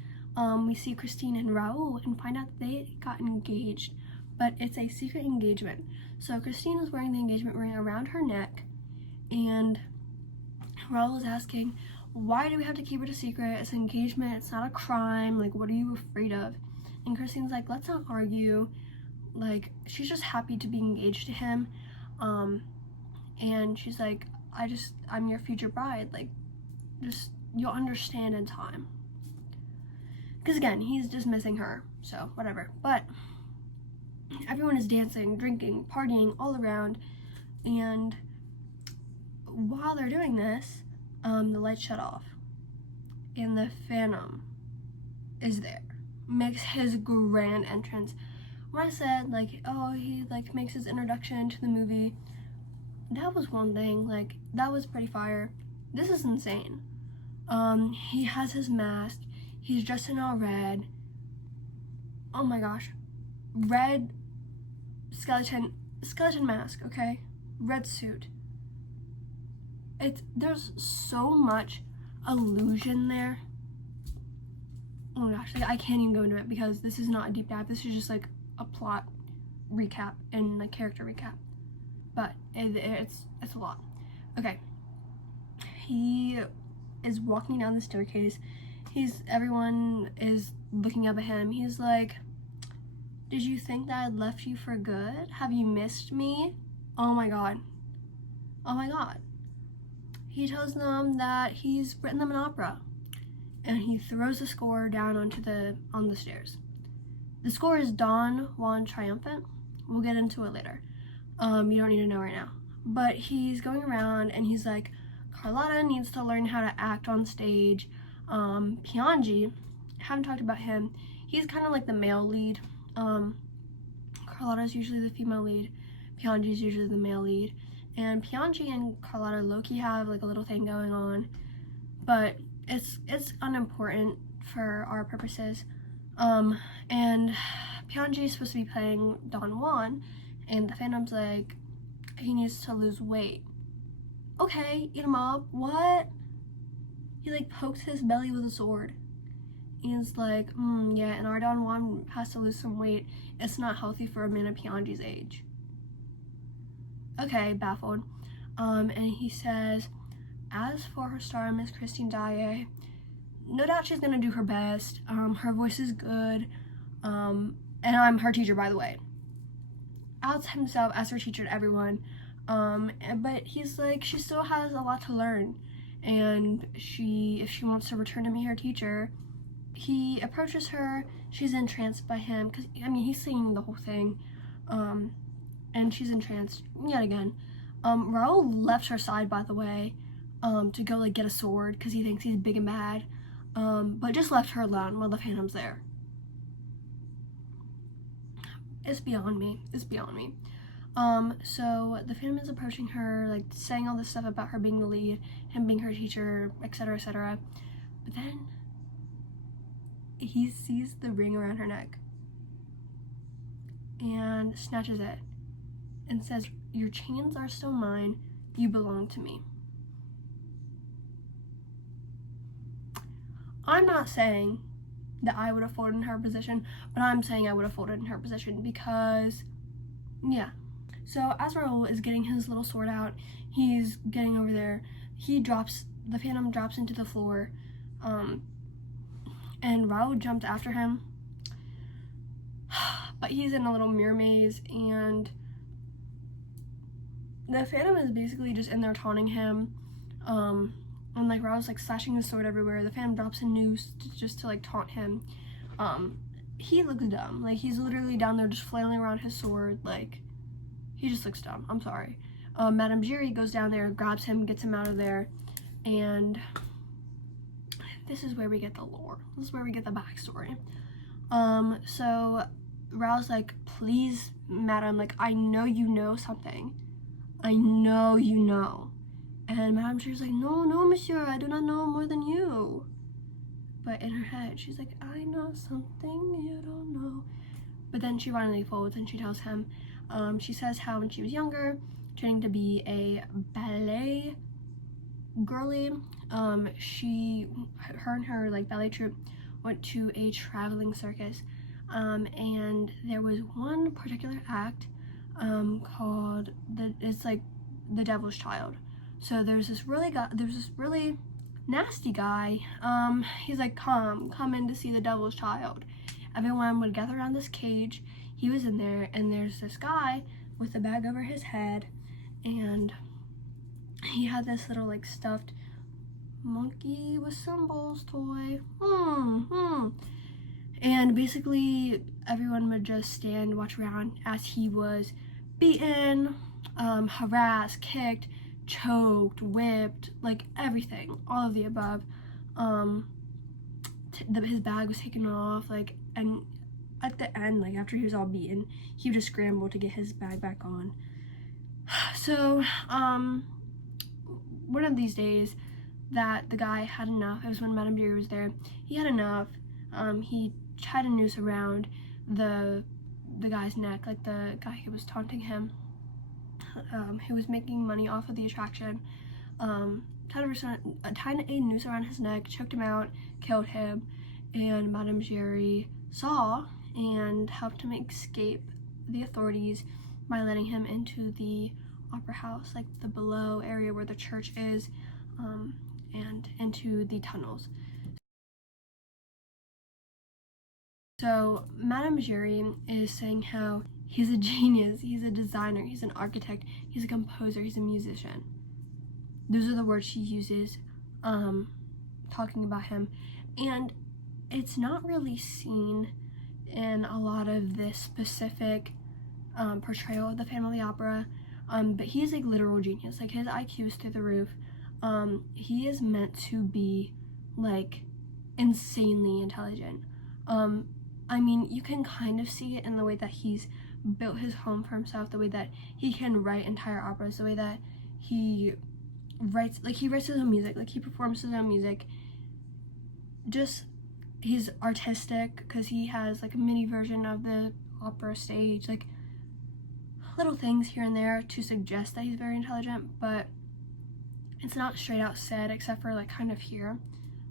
We see Christine and Raul and find out they got engaged, but it's a secret engagement. So Christine is wearing the engagement ring around her neck, and Raul is asking, why do we have to keep it a secret? It's an engagement, it's not a crime, like what are you afraid of? And Christine's like, let's not argue. Like, she's just happy to be engaged to him. And she's like, I'm your future bride, like, just, you'll understand in time. Because again, he's dismissing her, so whatever. But everyone is dancing, drinking, partying all around, and while they're doing this, the lights shut off, and the Phantom is there, makes his grand entrance. When I said, like, oh, he, like, makes his introduction to the movie, that was one thing, like, that was pretty fire. This is insane. He has his mask, he's dressed in all red. Oh my gosh. Red skeleton mask, okay? Red suit. There's so much illusion there. Oh my gosh, like, I can't even go into it because this is not a deep dive. This is just like a plot recap and a character recap. But it's a lot. Okay. He is walking down the staircase. Everyone is looking up at him. He's like, did you think that I'd left you for good? Have you missed me? Oh my god. Oh my god. He tells them that he's written them an opera. and he throws the score down on the stairs. The score is Don Juan Triumphant. We'll get into it later. You don't need to know right now. But he's going around and he's like, Carlotta needs to learn how to act on stage. Piangi, haven't talked about him. He's kind of like the male lead. Carlotta's usually the female lead. Piangi's usually the male lead. And Piangi and Carlotta low-key have like a little thing going on, but it's unimportant for our purposes. And Piangi is supposed to be playing Don Juan, and the Phantom's like, he needs to lose weight. Okay, eat him up. What? He like pokes his belly with a sword. He's like, yeah, and our Don Juan has to lose some weight. It's not healthy for a man of Piangi's age. Okay, baffled. And he says, as for her star, Miss Christine Daae, no doubt she's gonna do her best. Her voice is good. And I'm her teacher, by the way. Outs himself as her teacher to everyone. But he's like, she still has a lot to learn. And if she wants to return to be her teacher, he approaches her. She's entranced by him, because, I mean, he's singing the whole thing. And she's entranced yet again. Raoul left her side, by the way, to go like get a sword because he thinks he's big and bad, but just left her alone while the Phantom's there. It's beyond me. It's beyond me. So the Phantom is approaching her, like saying all this stuff about her being the lead, him being her teacher, etc., etc. But then he sees the ring around her neck and snatches it and says, your chains are still mine, you belong to me. I'm not saying that I would have folded in her position, but I'm saying I would have folded in her position because, yeah. So as Raoul is getting his little sword out, he's getting over there, the Phantom drops into the floor, and Raoul jumped after him, but he's in a little mirror maze, and the Phantom is basically just in there taunting him, and like Raoul's like slashing his sword everywhere. The Phantom drops a noose just to like taunt him. He looks dumb. Like he's literally down there just flailing around his sword. Like he just looks dumb. I'm sorry. Madame Giry goes down there, grabs him, gets him out of there, and this is where we get the lore. This is where we get the backstory. So Raoul's like, please, madam, like I know you know something. I know you know. And Madame Giry's like, no, monsieur, I do not know more than you. But in her head, she's like, I know something you don't know. But then she finally folds and she tells him, she says how when she was younger, training to be a ballet girly, her and her like ballet troupe went to a traveling circus. And there was one particular act called it's like the Devil's Child. So there's this really nasty guy. He's like, come in to see the Devil's Child. Everyone would gather around this cage. He was in there, and there's this guy with a bag over his head, and he had this little like stuffed monkey with symbols toy. And basically everyone would just stand, watch around as he was beaten, harassed, kicked, choked, whipped, like everything, all of the above. His bag was taken off, like, and at the end, like after he was all beaten, he would just scramble to get his bag back on. So one of these days that the guy had enough, it was when Madame Giry was there, he had enough. He tied a noose around the guy's neck, like the guy who was taunting him, who was making money off of the attraction. Tied a noose around his neck, choked him out, killed him, and Madame Giry saw and helped him escape the authorities by letting him into the opera house, like the below area where the church is, and into the tunnels. So Madame Giry is saying how he's a genius, he's a designer, he's an architect, he's a composer, he's a musician. Those are the words she uses talking about him. And it's not really seen in a lot of this specific portrayal of the Phantom of the Opera, but he's like literal genius. Like his IQ is through the roof. He is meant to be like insanely intelligent. I mean, you can kind of see it in the way that he's built his home for himself, the way that he can write entire operas, the way that he writes his own music, like he performs his own music. Just, he's artistic because he has like a mini version of the opera stage, like little things here and there to suggest that he's very intelligent, but it's not straight out said except for like kind of here.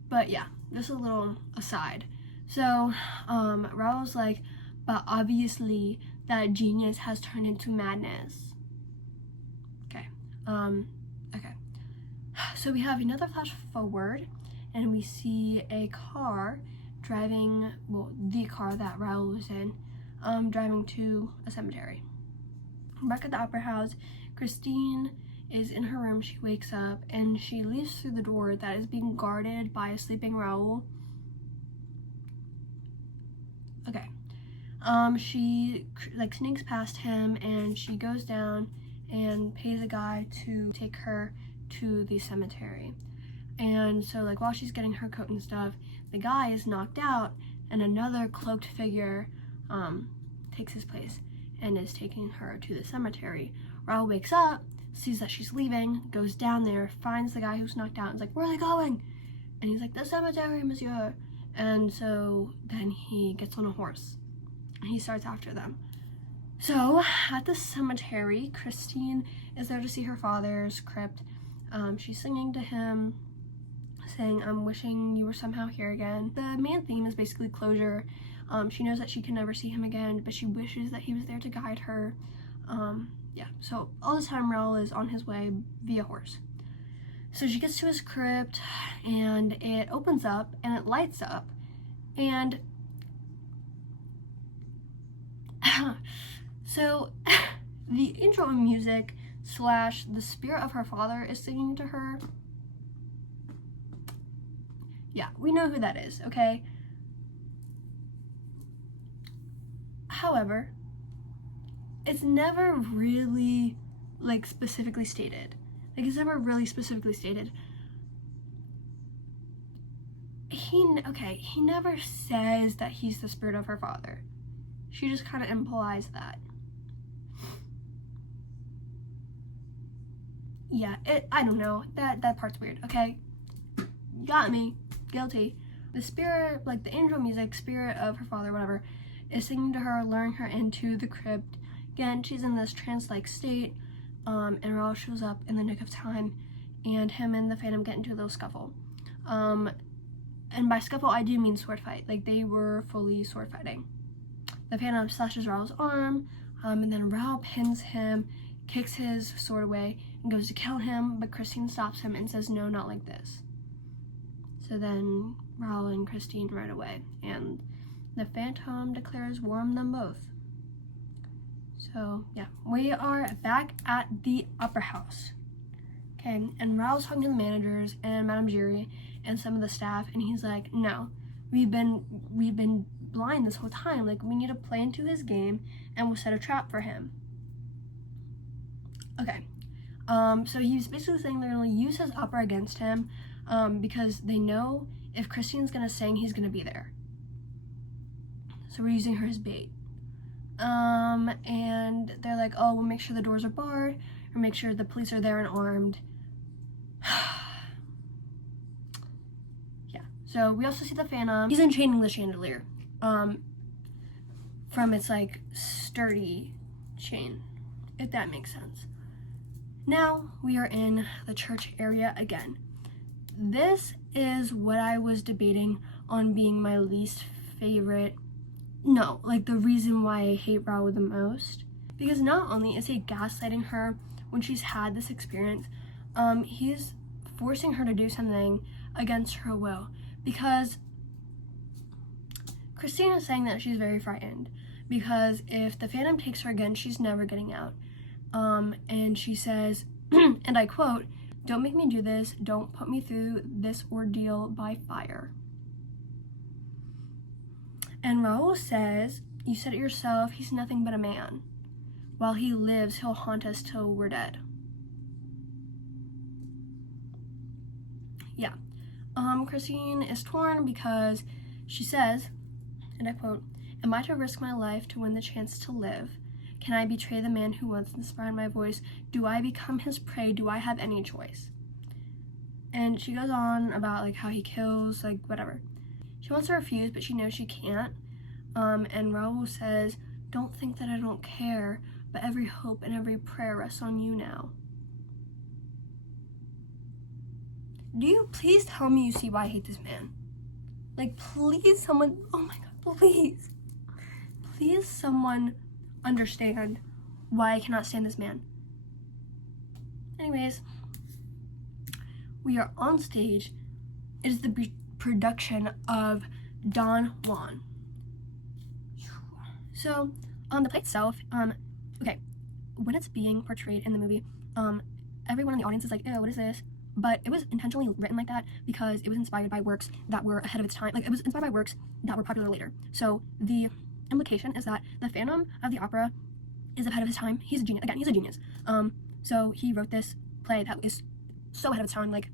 But yeah, just a little aside. So Raoul's like, but obviously that genius has turned into madness. Okay. Okay. So we have another flash forward, and we see a car driving, well, the car that Raoul was in, driving to a cemetery. Back at the opera house, Christine is in her room. She wakes up and she leaves through the door that is being guarded by a sleeping Raoul. Okay. She like sneaks past him and she goes down and pays a guy to take her to the cemetery. And so like while she's getting her coat and stuff, the guy is knocked out and another cloaked figure takes his place and is taking her to the cemetery. Raoul wakes up, sees that she's leaving, goes down there, finds the guy who's knocked out and is like, where are they going? And he's like, the cemetery, monsieur. And so then he gets on a horse and he starts after them. So at the cemetery, Christine is there to see her father's crypt. She's singing to him, saying, I'm wishing you were somehow here again. The main theme is basically closure. She knows that she can never see him again, but she wishes that he was there to guide her. Yeah, so all this time Raoul is on his way via horse. So she gets to his crypt and it opens up and it lights up, and so the intro music / the spirit of her father is singing to her. Yeah, we know who that is, okay? However, it's never really like specifically stated. Like it's never really specifically stated. He never says that he's the spirit of her father. She just kind of implies that. Yeah, I don't know. That part's weird, okay? Got me. Guilty. The spirit, like the angel music, spirit of her father, whatever, is singing to her, luring her into the crypt. Again, she's in this trance-like state, and Raoul shows up in the nick of time, and him and the Phantom get into a little scuffle. And by scuffle, I do mean sword fight. Like, they were fully sword fighting. The Phantom slashes Raoul's arm, and then Raoul pins him, kicks his sword away, and goes to kill him, but Christine stops him and says, no, not like this. So then Raoul and Christine ride away, and the Phantom declares war on them both. So, yeah, we are back at the opera house. Okay, and Raoul's talking to the managers and Madame Giry and some of the staff, and he's like, no, we've been blind this whole time. Like, we need to play into his game, and we'll set a trap for him. Okay, so he's basically saying they're going to use his opera against him, because they know if Christine's going to sing, he's going to be there. So we're using her as bait. And they're like, oh, we'll make sure the doors are barred, or make sure the police are there and armed. Yeah, so we also see the Phantom. He's enchaining the chandelier, from its, like, sturdy chain, if that makes sense. Now, we are in the church area again. This is what I was debating on being my least favorite. No, like the reason why I hate Raoul the most. Because not only is he gaslighting her when she's had this experience, he's forcing her to do something against her will. Because Christine is saying that she's very frightened. Because if the Phantom takes her again, she's never getting out. And she says, and I quote, "Don't make me do this. Don't put me through this ordeal by fire." And Raul says, "You said it yourself, he's nothing but a man. While he lives, he'll haunt us till we're dead." Yeah. Christine is torn because she says, and I quote, "Am I to risk my life to win the chance to live? Can I betray the man who once inspired my voice? Do I become his prey? Do I have any choice?" And she goes on about like how he kills, like whatever. She wants to refuse, but she knows she can't. And Raul says, "Don't think that I don't care, but every hope and every prayer rests on you now." Do you please tell me you see why I hate this man? Like, please someone, oh my god, please. Please someone understand why I cannot stand this man. Anyways, we are on stage. It is the production of Don Juan. So, the play itself, okay, when it's being portrayed in the movie, everyone in the audience is like, "Ew, what is this?" But it was intentionally written like that because it was inspired by works that were ahead of its time. Like, it was inspired by works that were popular later. So the implication is that the Phantom of the Opera is ahead of his time. He's a genius. Again, he's a genius. So he wrote this play that is so ahead of its time. Like,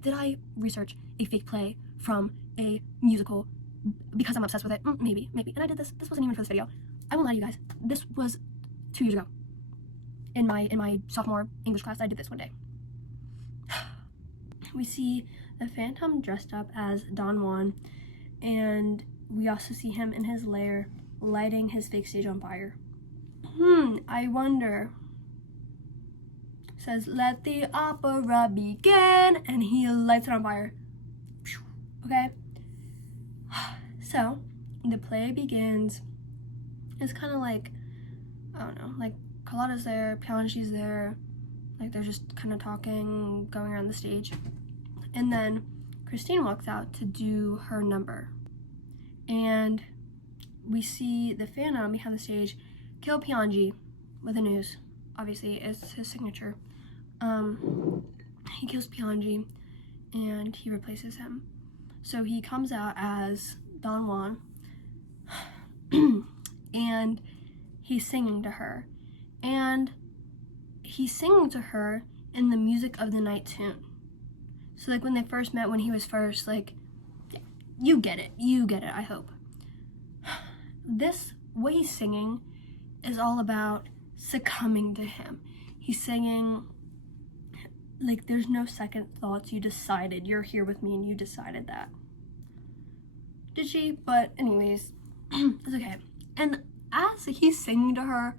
did I research a fake play from a musical because I'm obsessed with it? Maybe. And I did this. This wasn't even for this video. I won't lie to you guys. This was 2 years ago. In my sophomore English class, I did this one day. We see the Phantom dressed up as Don Juan, and we also see him in his lair lighting his fake stage on fire. I wonder. Says, "Let the opera begin," and he lights it on fire. Okay? So, the play begins. It's kind of like, I don't know, like Carlotta's there, Piangi's there, like they're just kind of talking, going around the stage. And then Christine walks out to do her number. And we see the Phantom behind the stage kill Piangi with the news. Obviously, it's his signature. He kills Piangi and he replaces him. So he comes out as Don Juan and he's singing to her. And he's singing to her in the Music of the Night tune. So like when they first met, when he was first, like, you get it, I hope. This, what he's singing is all about succumbing to him. He's singing, like, there's no second thoughts, you decided, you're here with me and you decided that. Did she? But anyways, it's okay. And as he's singing to her,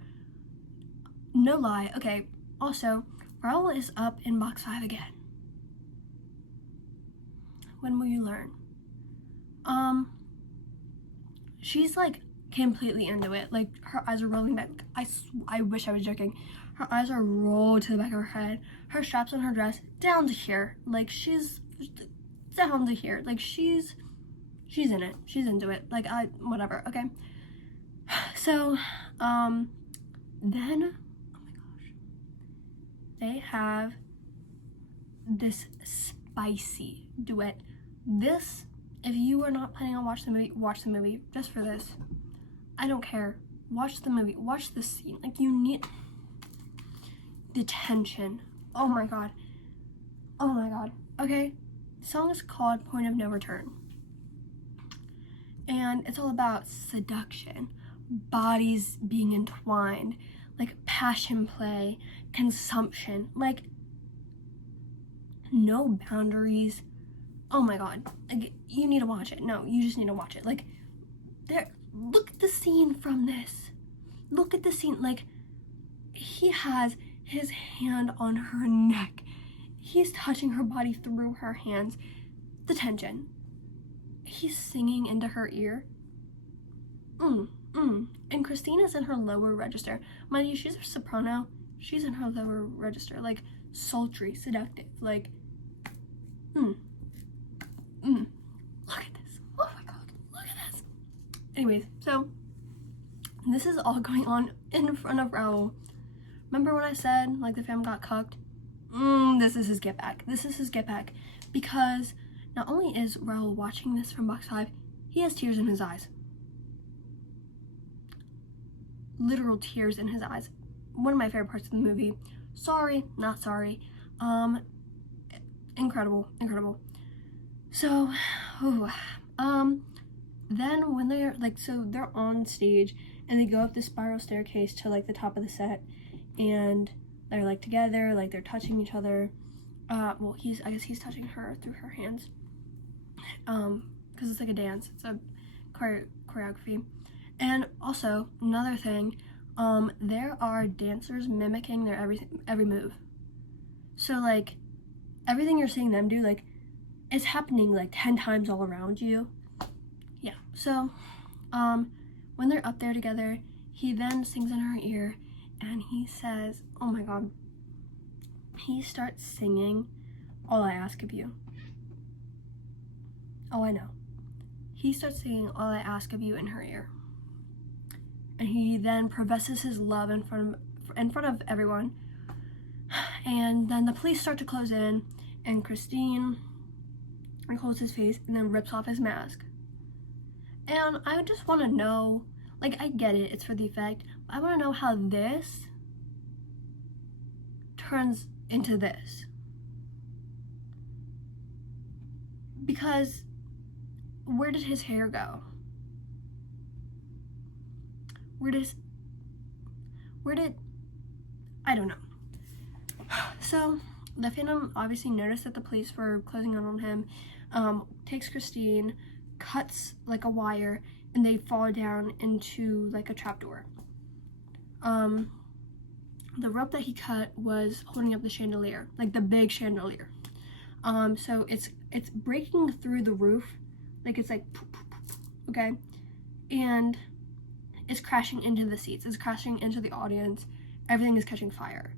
no lie, okay, also, Raul is up in box 5 again. When will you learn? She's like completely into it. Like her eyes are rolling back. I wish I was joking. Her eyes are rolled to the back of her head. Her straps on her dress down to here. Like she's down to here. Like she's in it. She's into it. Like whatever. Okay. So, then, oh my gosh, they have this spicy duet. This, if you are not planning on watch the movie just for this. I don't care. Watch the movie. Watch the scene. Like, you need the tension. Oh my god. Okay? The song is called Point of No Return. And it's all about seduction, bodies being entwined, like passion play, consumption, like no boundaries. Oh my god, like, you need to watch it. No, you just need to watch it. Like, look at the scene from this. Look at the scene. Like, he has his hand on her neck. He's touching her body through her hands. The tension. He's singing into her ear. And Christina's in her lower register. Mind you, she's a soprano. She's in her lower register. Like, sultry, seductive. Like, Look at this. Oh my god, look at this. Anyways, so this is all going on in front of Raul. Remember when I said, like, the fam got cucked? This is his get back. This is his get back. Because not only is Raul watching this from box 5, he has tears in his eyes. literal tears in his eyes. One of my favorite parts of the movie. Sorry, not sorry. Incredible. So, then when they're like, so they're on stage and they go up the spiral staircase to like the top of the set, and they're like together, like they're touching each other. Well, I guess he's touching her through her hands. Because it's like a dance, it's a choreography. And also, another thing, there are dancers mimicking their every move. So like, everything you're seeing them do, like, it's happening like 10 times all around you. Yeah, so, when they're up there together, he then sings in her ear, and he says, oh my god, he starts singing All I Ask of You. Oh, I know. He starts singing All I Ask of You in her ear. And he then professes his love in front of everyone. And then the police start to close in, and Christine holds his face and then rips off his mask. And I just want to know, like, I get it, it's for the effect, but I want to know how this turns into this. Because where did his hair go? Where did, I don't know. So the Phantom obviously noticed that the police were closing in on him, takes Christine, cuts like a wire, and they fall down into like a trapdoor. The rope that he cut was holding up the chandelier, like the big chandelier. So it's breaking through the roof, like it's like, okay, and it's crashing into the seats, it's crashing into the audience, everything is catching fire,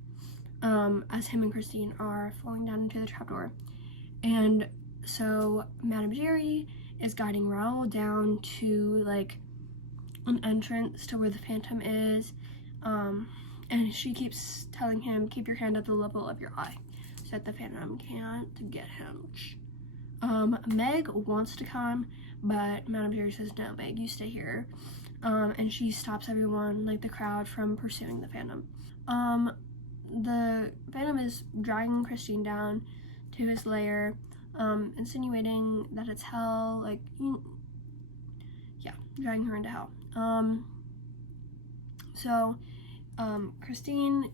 as him and Christine are falling down into the trapdoor. And so Madame Giry is guiding Raoul down to like an entrance to where the Phantom is, and she keeps telling him, keep your hand at the level of your eye so that the Phantom can't get him. Meg wants to come, but Madame Giry says, no, Meg, you stay here. And she stops everyone, like the crowd, from pursuing the Phantom. The Phantom is dragging Christine down to his lair, insinuating that it's hell, like, yeah, dragging her into hell. So Christine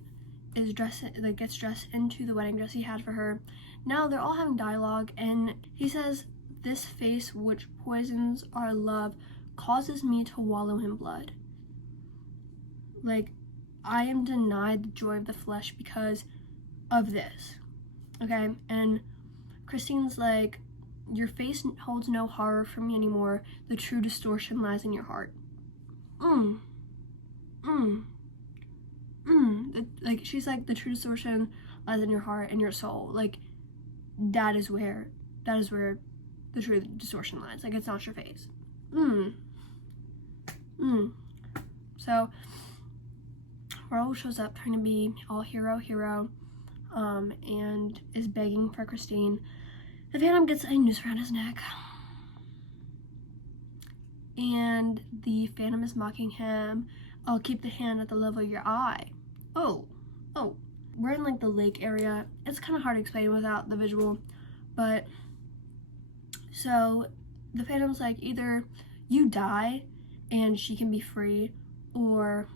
is gets dressed into the wedding dress he had for her. Now they're all having dialogue, and he says, this face which poisons our love causes me to wallow in blood. Like, I am denied the joy of the flesh because of this. Okay, and Christine's like, your face holds no horror for me anymore. The true distortion lies in your heart. Like, she's like, the true distortion lies in your heart and your soul. Like, that is where the true distortion lies. Like, it's not your face. So Raoul shows up trying to be all hero, and is begging for Christine. The Phantom gets a noose around his neck, and the Phantom is mocking him. I'll keep the hand at the level of your eye. Oh, we're in like the lake area. It's kind of hard to explain without the visual, but so the Phantom's like, either you die and she can be free, or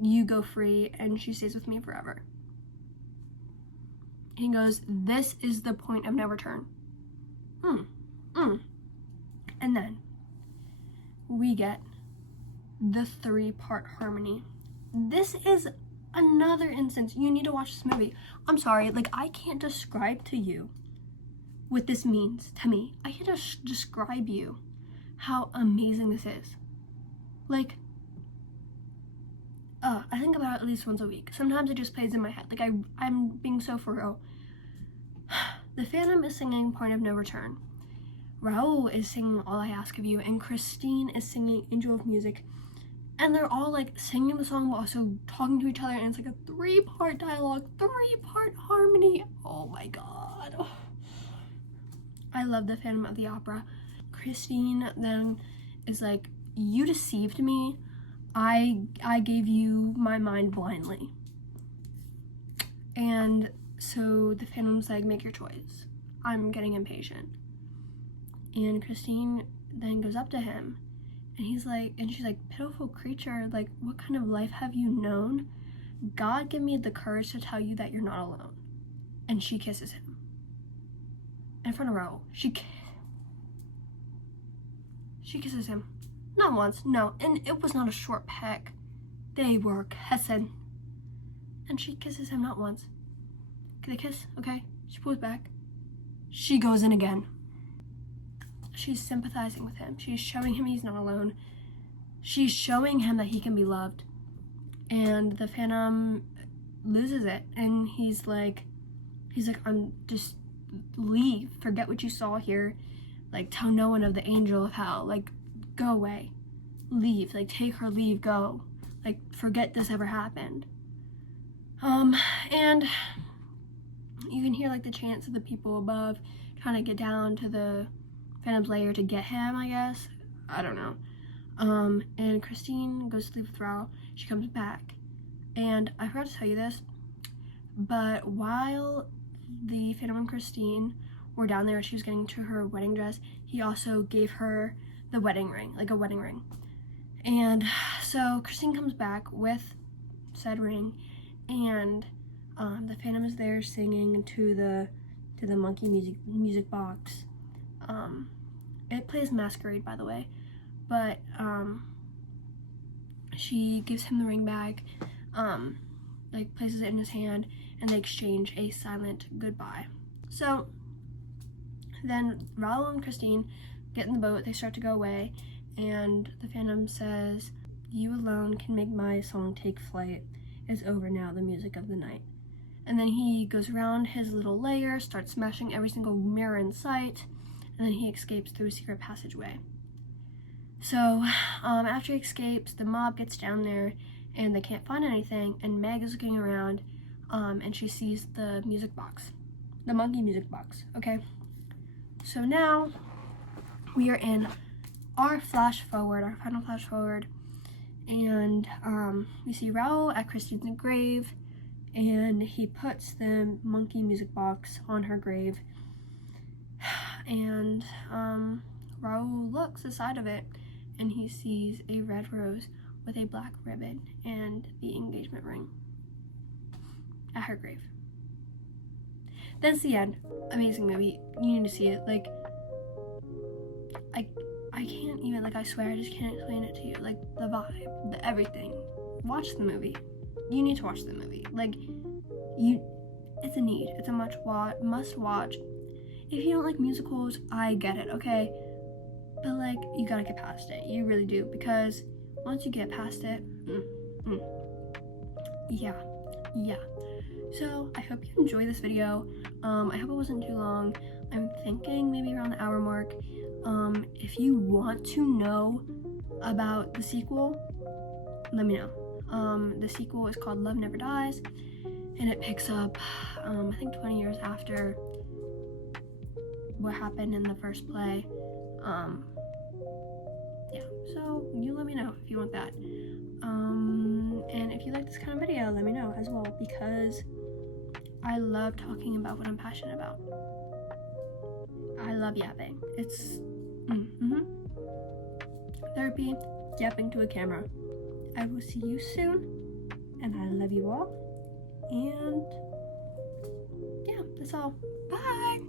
you go free and she stays with me forever. He goes, this is the point of no return. And then we get the 3-part harmony. This is another instance. You need to watch this movie. I'm sorry, like, I can't describe to you what this means to me. I can't just describe you how amazing this is. Like, I think about it at least once a week. Sometimes it just plays in my head. Like, I'm being so for real. The Phantom is singing Point of No Return. Raoul is singing All I Ask of You, and Christine is singing Angel of Music. And they're all like singing the song but also talking to each other, and it's like a 3-part dialogue, 3-part harmony. Oh my god. Oh. I love the Phantom of the Opera. Christine then is like, you deceived me. I gave you my mind blindly. And so the Phantom's like, make your choice. I'm getting impatient. And Christine then goes up to him, and she's like, pitiful creature, like, what kind of life have you known? God give me the courage to tell you that you're not alone. And she kisses him. In front of Raoul. She kisses him. Not once, no, and it was not a short peck. They were kissing. And she kisses him not once. Can they kiss? Okay. She pulls back. She goes in again. She's sympathizing with him. She's showing him he's not alone. She's showing him that he can be loved. And the Phantom loses it. And he's like, I'm just leave. Forget what you saw here. Like, tell no one of the angel of hell. Like, go away. Leave. Like, take her leave. Go. Like, forget this ever happened. And you can hear, like, the chants of the people above trying to get down to the Phantom's lair to get him, I guess. I don't know. And Christine goes to sleep with Raoul. She comes back. And I forgot to tell you this, but while the Phantom and Christine were down there, she was getting to her wedding dress, he also gave her the wedding ring, like a wedding ring. And so Christine comes back with said ring, and the Phantom is there singing to the monkey music box. It plays Masquerade, by the way, but she gives him the ring back, like places it in his hand, and they exchange a silent goodbye. So then Raoul and Christine get in the boat. They start to go away, and the Phantom says, "You alone can make my song take flight. It's over now, the music of the night." And then he goes around his little lair, starts smashing every single mirror in sight, and then he escapes through a secret passageway. So after he escapes, the mob gets down there, and they can't find anything, and Meg is looking around, and she sees the music box, the monkey music box, okay? So now we are in our flash forward, our final flash forward, and we see Raoul at Christine's grave, and he puts the monkey music box on her grave, and Raoul looks aside of it, and he sees a red rose with a black ribbon and the engagement ring at her grave. That's the end. Amazing movie. You need to see it. Like, I can't even, like, I swear I just can't explain it to you. Like, the vibe, the everything. Watch the movie. You need to watch the movie. Like, it's a need. It's a must watch. If you don't like musicals, I get it, okay? But, like, you gotta get past it. You really do, because once you get past it, yeah. So, I hope you enjoy this video. I hope it wasn't too long. I'm thinking maybe around the hour mark. If you want to know about the sequel, let me know. The sequel is called Love Never Dies, and it picks up, I think 20 years after what happened in the first play. Yeah, so you let me know if you want that. And if you like this kind of video, let me know as well, because I love talking about what I'm passionate about. I love yapping. It's therapy, yapping to a camera. I will see you soon, and I love you all. And yeah, that's all. Bye!